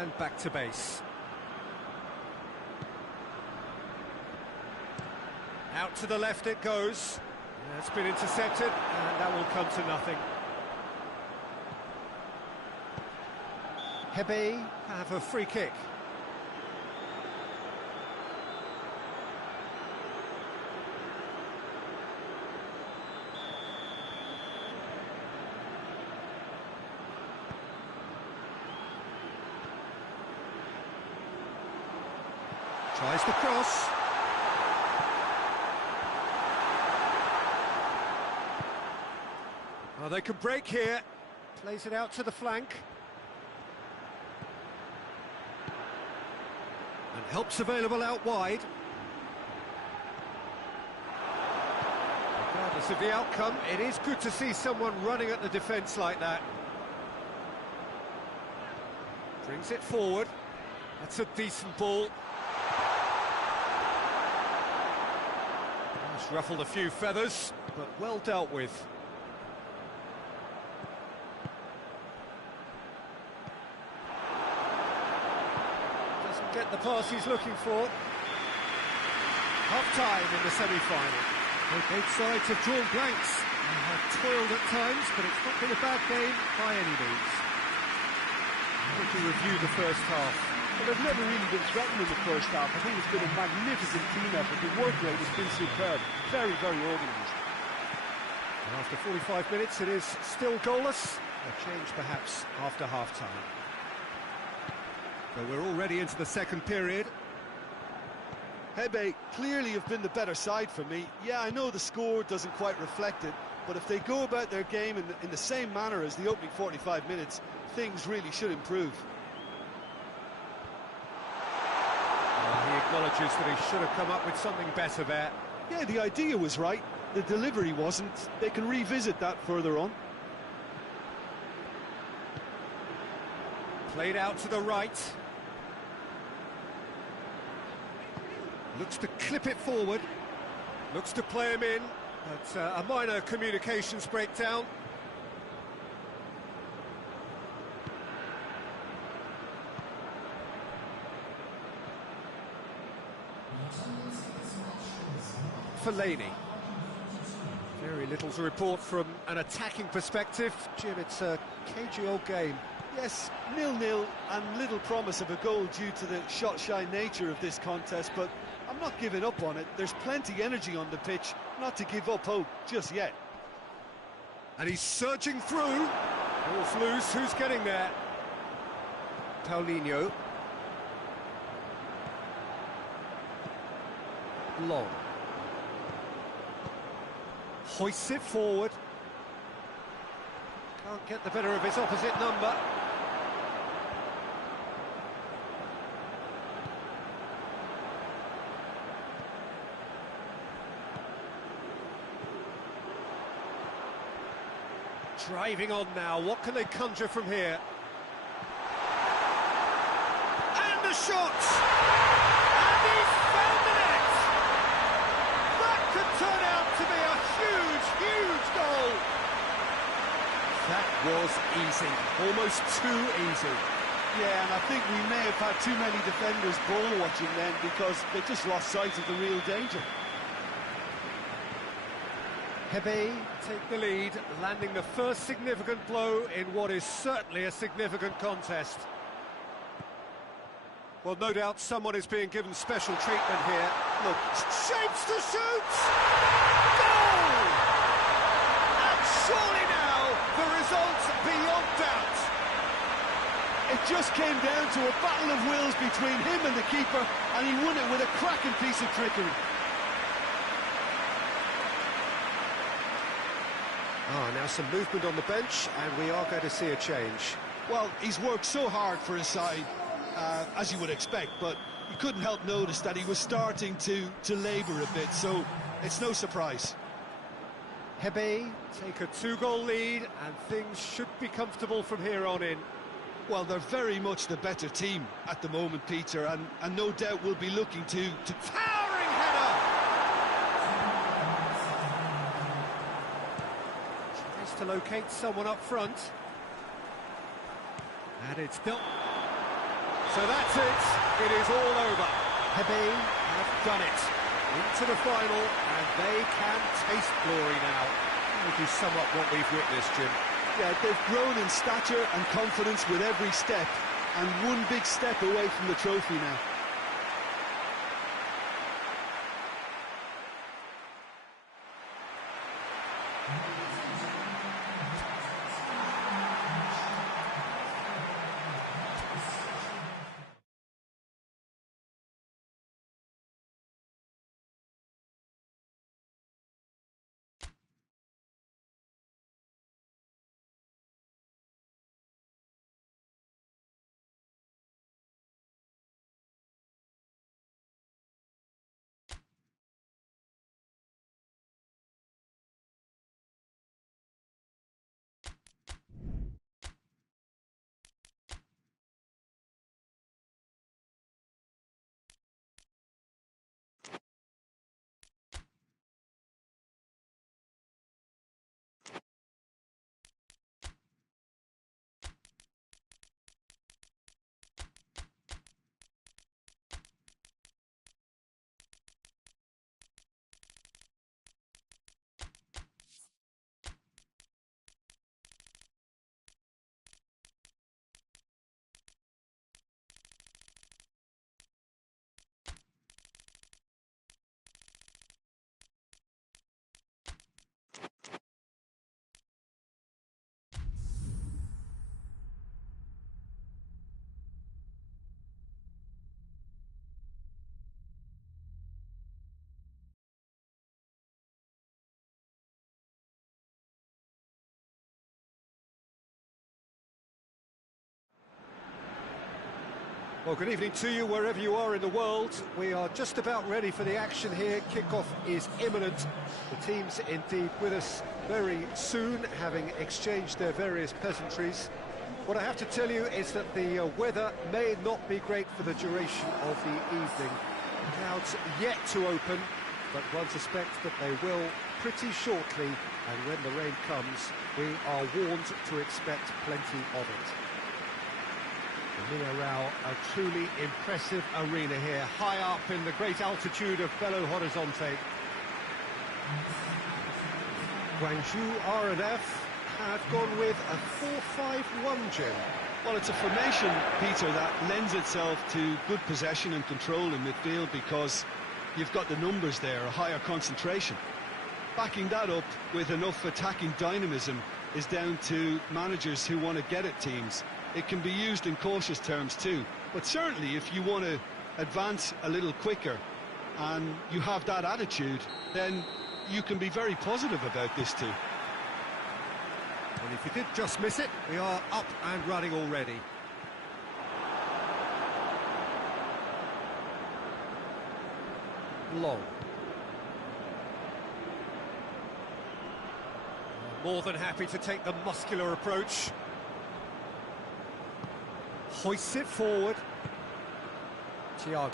And back to base. Out to the left it goes. It's been intercepted, and that will come to nothing. HEBEI have a free kick. Tries the cross. Oh, they can break here. Plays it out to the flank. And help's available out wide. Regardless of the outcome, it is good to see someone running at the defence like that. Brings it forward. That's a decent ball. It's ruffled a few feathers, but well dealt with. Get the pass he's looking for. Half-time in the semi-final. Both sides have drawn blanks and have toiled at times, but it's not been a bad game by any means. How would you review the first half? Well, they've never really been threatened in the first half. I think it's been a magnificent team effort. The work rate has been superb. Very, very organised. And after 45 minutes, it is still goalless. A change perhaps after half-time. So we're already into the second period. HEBEI clearly have been the better side for me. Yeah, I know the score doesn't quite reflect it, but if they go about their game in the same manner as the opening 45 minutes, things really should improve. He acknowledges that he should have come up with something better there. Yeah, the idea was right, the delivery wasn't. They can revisit that further on. Played out to the right. Looks to clip it forward. Looks to play him in. But a minor communications breakdown. Fellaini. Very little to report from an attacking perspective. Jim, it's a cagey old game. Yes, 0-0 and little promise of a goal due to the shot-shy nature of this contest, but I'm not giving up on it. There's plenty energy on the pitch, not to give up hope just yet. And he's surging through. Ball's loose, who's getting there? Paulinho. Long. Hoists it forward. Can't get the better of his opposite number. Driving on now, what can they conjure from here? And the shot! And he's found the net! That could turn out to be a huge, huge goal! That was easy, almost too easy. Yeah, and I think we may have had too many defenders ball watching then because they just lost sight of the real danger. HEBEI take the lead, landing the first significant blow in what is certainly a significant contest. Well, no doubt someone is being given special treatment here. Look, shapes to shoot! Goal! And surely now, the result's beyond doubt. It just came down to a battle of wills between him and the keeper, and he won it with a cracking piece of trickery. Now some movement on the bench, and we are going to see a change. Well, he's worked so hard for his side, as you would expect, but you couldn't help notice that he was starting to labour a bit, so it's no surprise. HEBEI take a 2-goal lead, and things should be comfortable from here on in. Well, they're very much the better team at the moment, Peter, and no doubt will be looking to... Towering header! Tries to locate someone up front. And it's done. So that's it. It is all over. HEBEI have done it. Into the final, and they can taste glory now. How would you sum up what we've witnessed, Jim? Yeah, they've grown in stature and confidence with every step, and one big step away from the trophy now. Well, good evening to you wherever you are in the world. We are just about ready for the action here. Kickoff is imminent. The teams indeed with us very soon, having exchanged their various pleasantries. What I have to tell you is that the weather may not be great for the duration of the evening. Crowds yet to open, but one suspects that they will pretty shortly, and when the rain comes, we are warned to expect plenty of it. The Minarao, a truly impressive arena here, high up in the great altitude of Belo Horizonte. Guangzhou R&F have gone with a 4-5-1, Jim. Well, it's a formation, Peter, that lends itself to good possession and control in midfield because you've got the numbers there, a higher concentration. Backing that up with enough attacking dynamism is down to managers who want to get at teams. It can be used in cautious terms too, but certainly if you want to advance a little quicker and you have that attitude, then you can be very positive about this too. And if you did just miss it, we are up and running already. Long. More than happy to take the muscular approach. Hoists it forward. Thiago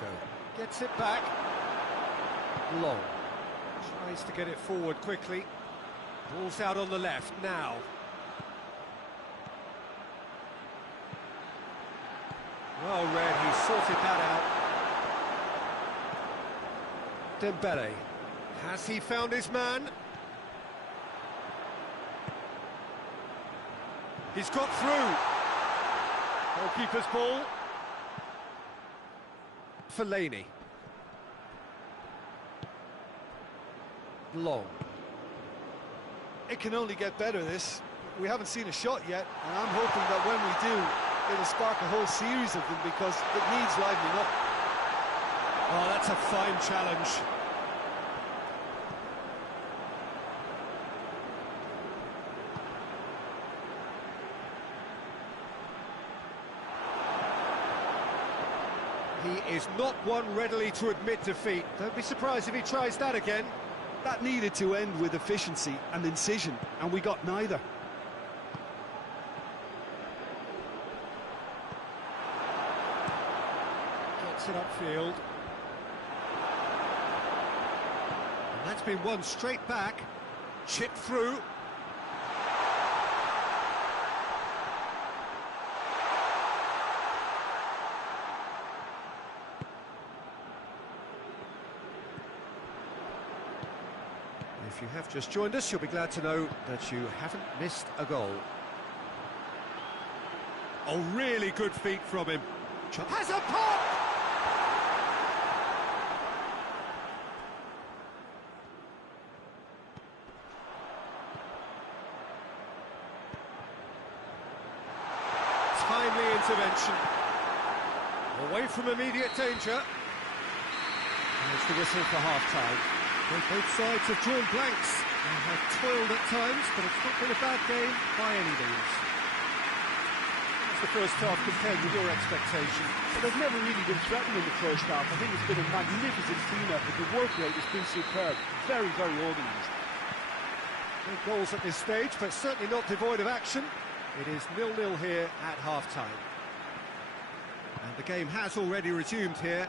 gets it back. Long. Tries to get it forward quickly. Ball's out on the left now. Well read, he sorted that out. Dembele. Has he found his man? He's got through. Goalkeeper's ball. Fellaini. Long. It can only get better, this. We haven't seen a shot yet, and I'm hoping that when we do, it'll spark a whole series of them because it needs livening up. Oh, that's a fine challenge. He is not one readily to admit defeat. Don't be surprised if he tries that again. That needed to end with efficiency and incision, and we got neither. Gets it upfield. And that's been won straight back. Chipped through. If you have just joined us, you'll be glad to know that you haven't missed a goal. Oh, really good feet from him. Has a pop! Timely intervention. Away from immediate danger. And it's the whistle for half-time. Well, both sides have drawn blanks and have toiled at times, but it's not been a bad game by any means. That's the first half compared with your expectation. Well, they've never really been threatened in the first half. I think it's been a magnificent team effort. The work rate has been superb. Very, very organised. No goals at this stage, but certainly not devoid of action. It is 0-0 here at half-time. And the game has already resumed here.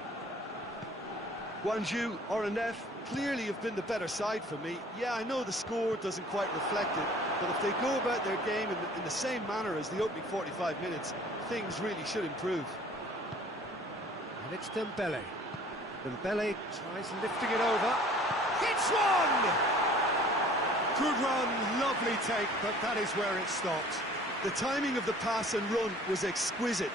Guangzhou R&F clearly have been the better side for me. Yeah, I know the score doesn't quite reflect it, but if they go about their game in the same manner as the opening 45 minutes, things really should improve. And it's Dembele. Dembele tries lifting it over. Hits one! Good run, lovely take, but that is where it stopped. The timing of the pass and run was exquisite.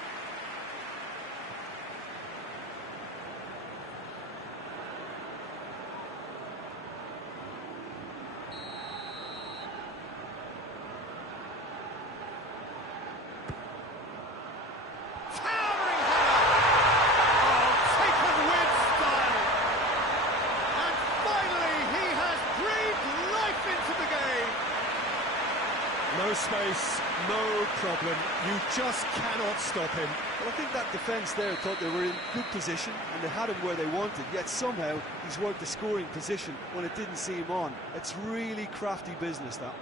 No space, no problem. You just cannot stop him. Well, I think that defence there thought they were in good position and they had him where they wanted, yet somehow he's worked the scoring position when it didn't see him on. It's really crafty business, that.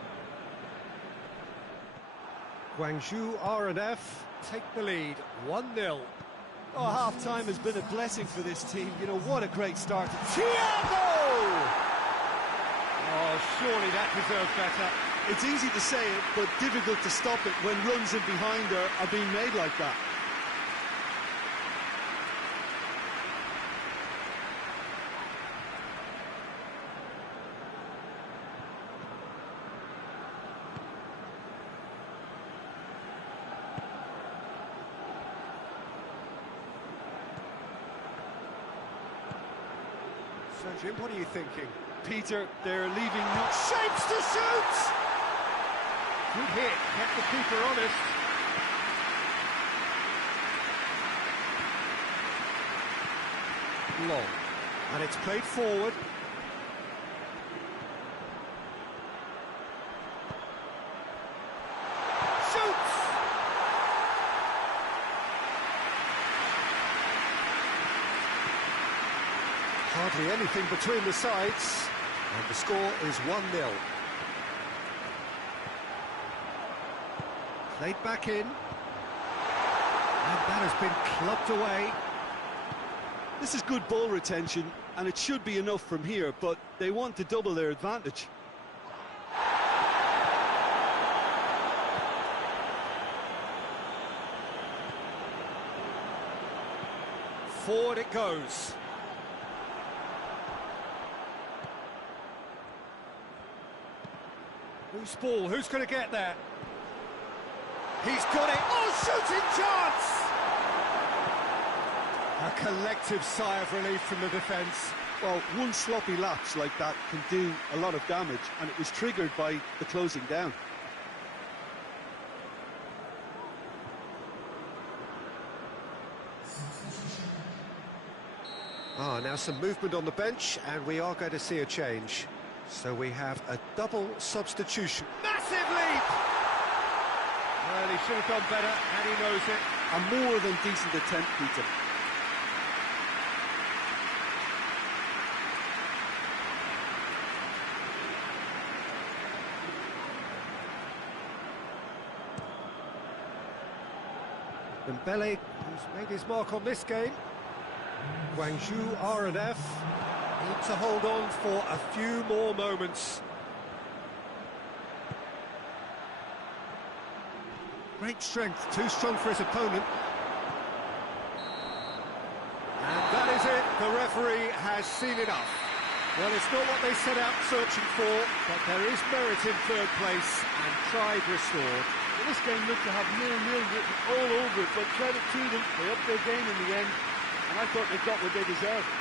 Guangzhou R&F take the lead, 1-0. Oh, half-time has been a blessing for this team. You know, what a great start. Thiago! Oh, surely that deserved better. It's easy to say it, but difficult to stop it when runs in behind are being made like that. So, Jim, what are you thinking? Peter, they're leaving no... Shapes to shoot! Good hit, kept the keeper honest. Long, and it's played forward. Shoots! Hardly anything between the sides, and the score is 1-0. Played back in, and that has been clubbed away. This is good ball retention, and it should be enough from here, but they want to double their advantage. Forward it goes. Loose ball, who's going to get there? He's got it. Oh, shooting chance! A collective sigh of relief from the defence. Well, one sloppy lapse like that can do a lot of damage, and it was triggered by the closing down. Now some movement on the bench, and we are going to see a change. So we have a double substitution. Massive leap! Well, he should have done better, and he knows it. A more than decent attempt, Peter. Dembele, who's made his mark on this game. Guangzhou R&F need to hold on for a few more moments. Great strength, too strong for his opponent. And that is it, the referee has seen enough. Well, it's not what they set out searching for, but there is merit in third place, and pride restored. Well, this game looked to have 0-0 written all over it, but credit to them, they upped their game in the end, and I thought they got what they deserved.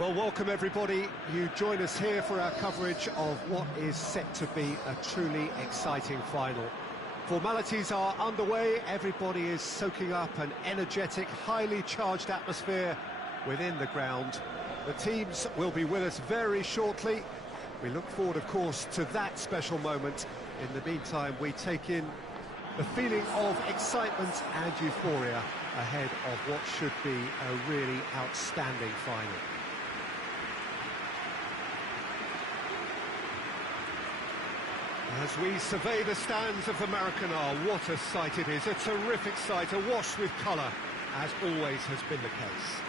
Well, welcome everybody. You join us here for our coverage of what is set to be a truly exciting final. Formalities are underway, everybody is soaking up an energetic, highly charged atmosphere within the ground. The teams will be with us very shortly, We look forward, of course, to that special moment. In the meantime, we take in the feeling of excitement and euphoria ahead of what should be a really outstanding final. As we survey the stands of the Maracanã, what a sight it is, a terrific sight, awash with colour, as always has been the case.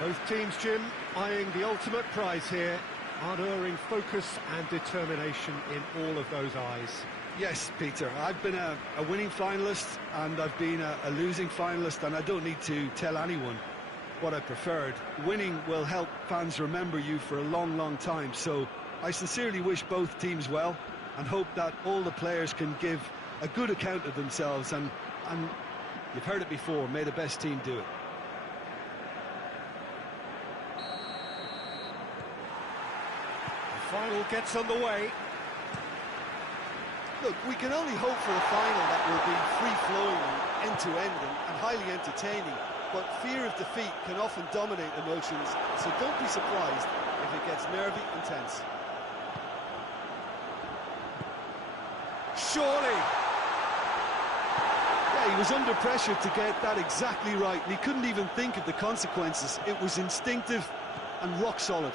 Both teams, Jim, eyeing the ultimate prize here, unerring focus and determination in all of those eyes. Yes, Peter, I've been a winning finalist and I've been a losing finalist, and I don't need to tell anyone what I preferred. Winning will help fans remember you for a long, long time, so I sincerely wish both teams well and hope that all the players can give a good account of themselves, and you've heard it before, may the best team do it. The final gets underway. Look, we can only hope for a final that will be free-flowing and end-to-end and highly entertaining, but fear of defeat can often dominate emotions, so don't be surprised if it gets nervy and tense. Surely! Yeah, he was under pressure to get that exactly right, and he couldn't even think of the consequences. It was instinctive and rock solid.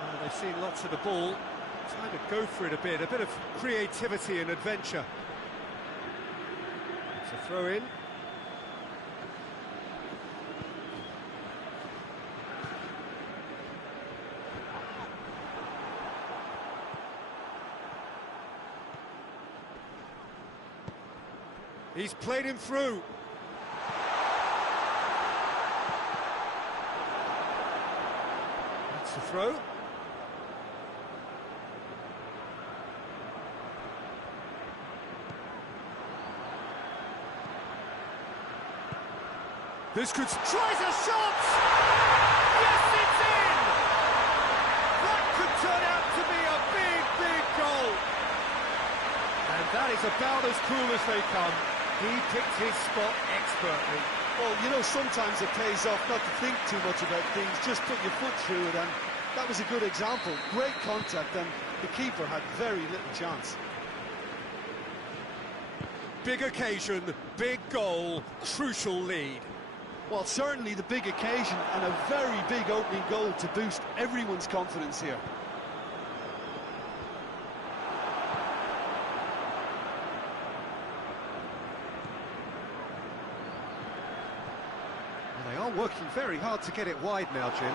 Well, they've seen lots of the ball. Trying to go for it a bit of creativity and adventure. It's a throw in. He's played him through. That's the throw. This could... Tries a shot! Yes, it's in! That could turn out to be a big, big goal. And that is about as cool as they come. He picked his spot expertly. Well, you know, sometimes it pays off not to think too much about things, just put your foot through it, and that was a good example. Great contact, and the keeper had very little chance. Big occasion, big goal, crucial lead. Well, certainly the big occasion and a very big opening goal to boost everyone's confidence here. Well, they are working very hard to get it wide now, Jim.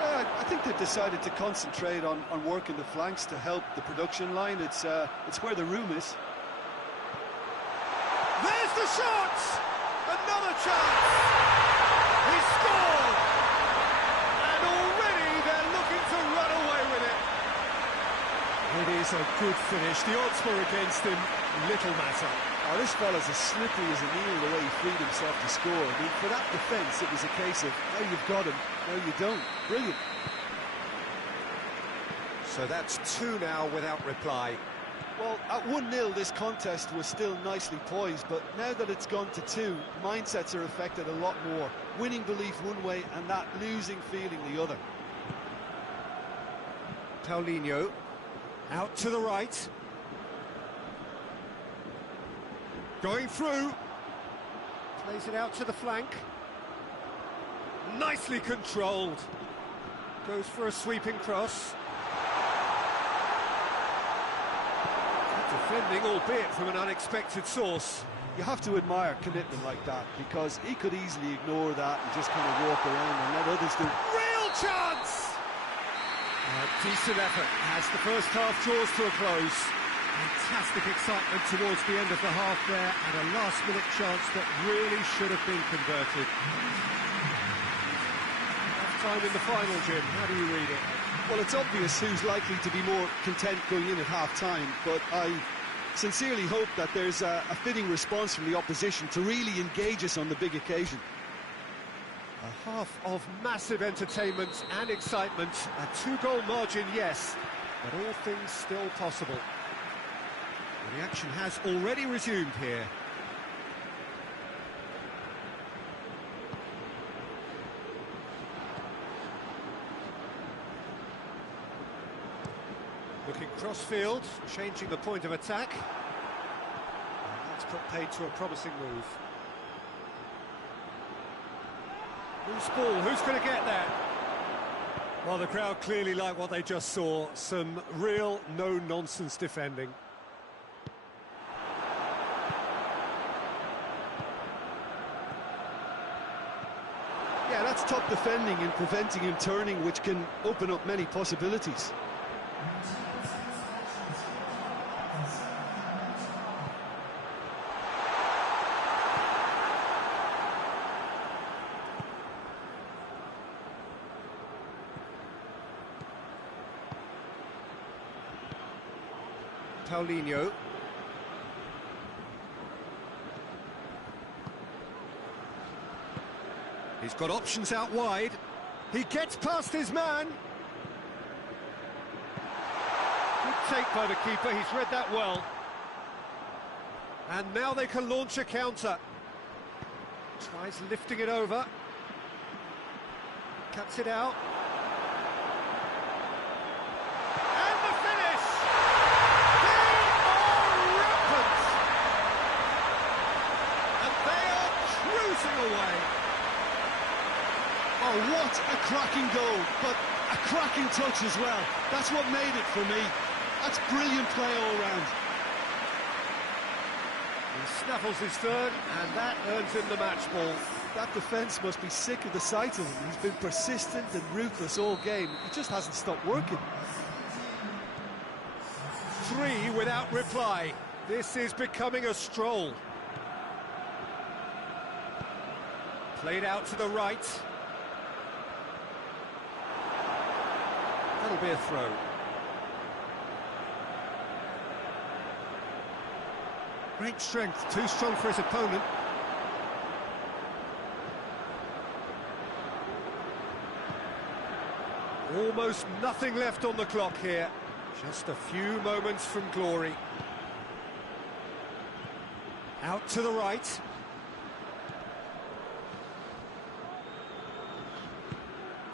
Yeah, I think they've decided to concentrate on working the flanks to help the production line. It's where the room is. There's the shot! Another chance! He scored! And already they're looking to run away with it. It is a good finish. The odds were against him. Little matter. Oh, this fella's as slippery as an eel the way he freed himself to score. I mean, for that defence, it was a case of, now you've got him, now you don't. Brilliant. So that's 2 now without reply. Well, at 1-0, this contest was still nicely poised, but now that it's gone to 2, mindsets are affected a lot more. Winning belief one way and that losing feeling the other. Paulinho, out to the right. Going through. Plays it out to the flank. Nicely controlled. Goes for a sweeping cross. Defending, albeit from an unexpected source. You have to admire commitment like that, because he could easily ignore that and just kind of walk around and let others do. Real chance! Decent effort as the first half draws to a close. Fantastic excitement towards the end of the half there, and a last-minute chance that really should have been converted. Half-time in the final, Jim. How do you read it? Well, it's obvious who's likely to be more content going in at half-time, but I sincerely hope that there's a fitting response from the opposition to really engage us on the big occasion. A half of massive entertainment and excitement. A 2-goal margin, yes, but all things still possible. And the action has already resumed here. Looking cross-field, changing the point of attack. And that's put paid to a promising move. Loose ball, who's going to get that? Well, the crowd clearly like what they just saw. Some real no-nonsense defending. Yeah, that's top defending and preventing him turning, which can open up many possibilities. Paulinho. He's got options out wide. He gets past his man. Good take by the keeper, he's read that well. And now they can launch a counter. Tries lifting it over. Cuts it out. Away. Oh, what a cracking goal, but a cracking touch as well. That's what made it for me. That's brilliant play all round. He snaffles his third, and that earns him the match ball. That defence must be sick of the sight of him. He's been persistent and ruthless all game. He just hasn't stopped working. 3 without reply. This is becoming a stroll. Played out to the right. That'll be a throw. Great strength, too strong for his opponent. Almost nothing left on the clock here. Just a few moments from glory. Out to the right.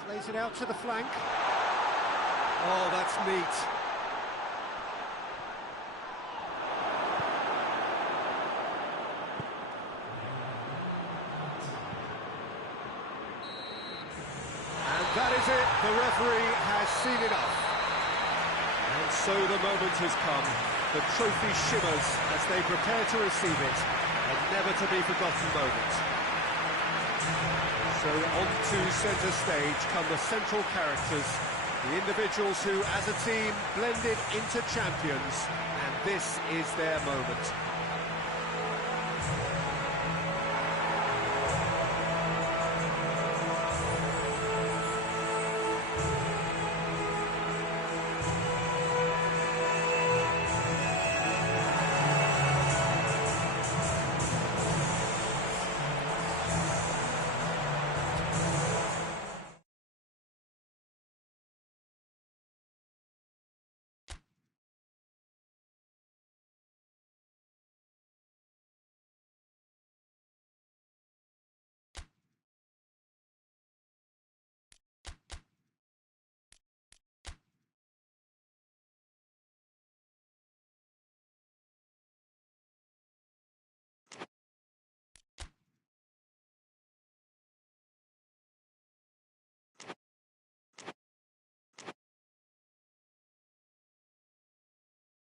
Plays it out to the flank. Oh, that's neat. And that is it. The referee has seen enough. And so the moment has come. The trophy shimmers as they prepare to receive it. A never-to-be-forgotten moment. So onto centre stage come the central characters, the individuals who, as a team, blended into champions, and this is their moment.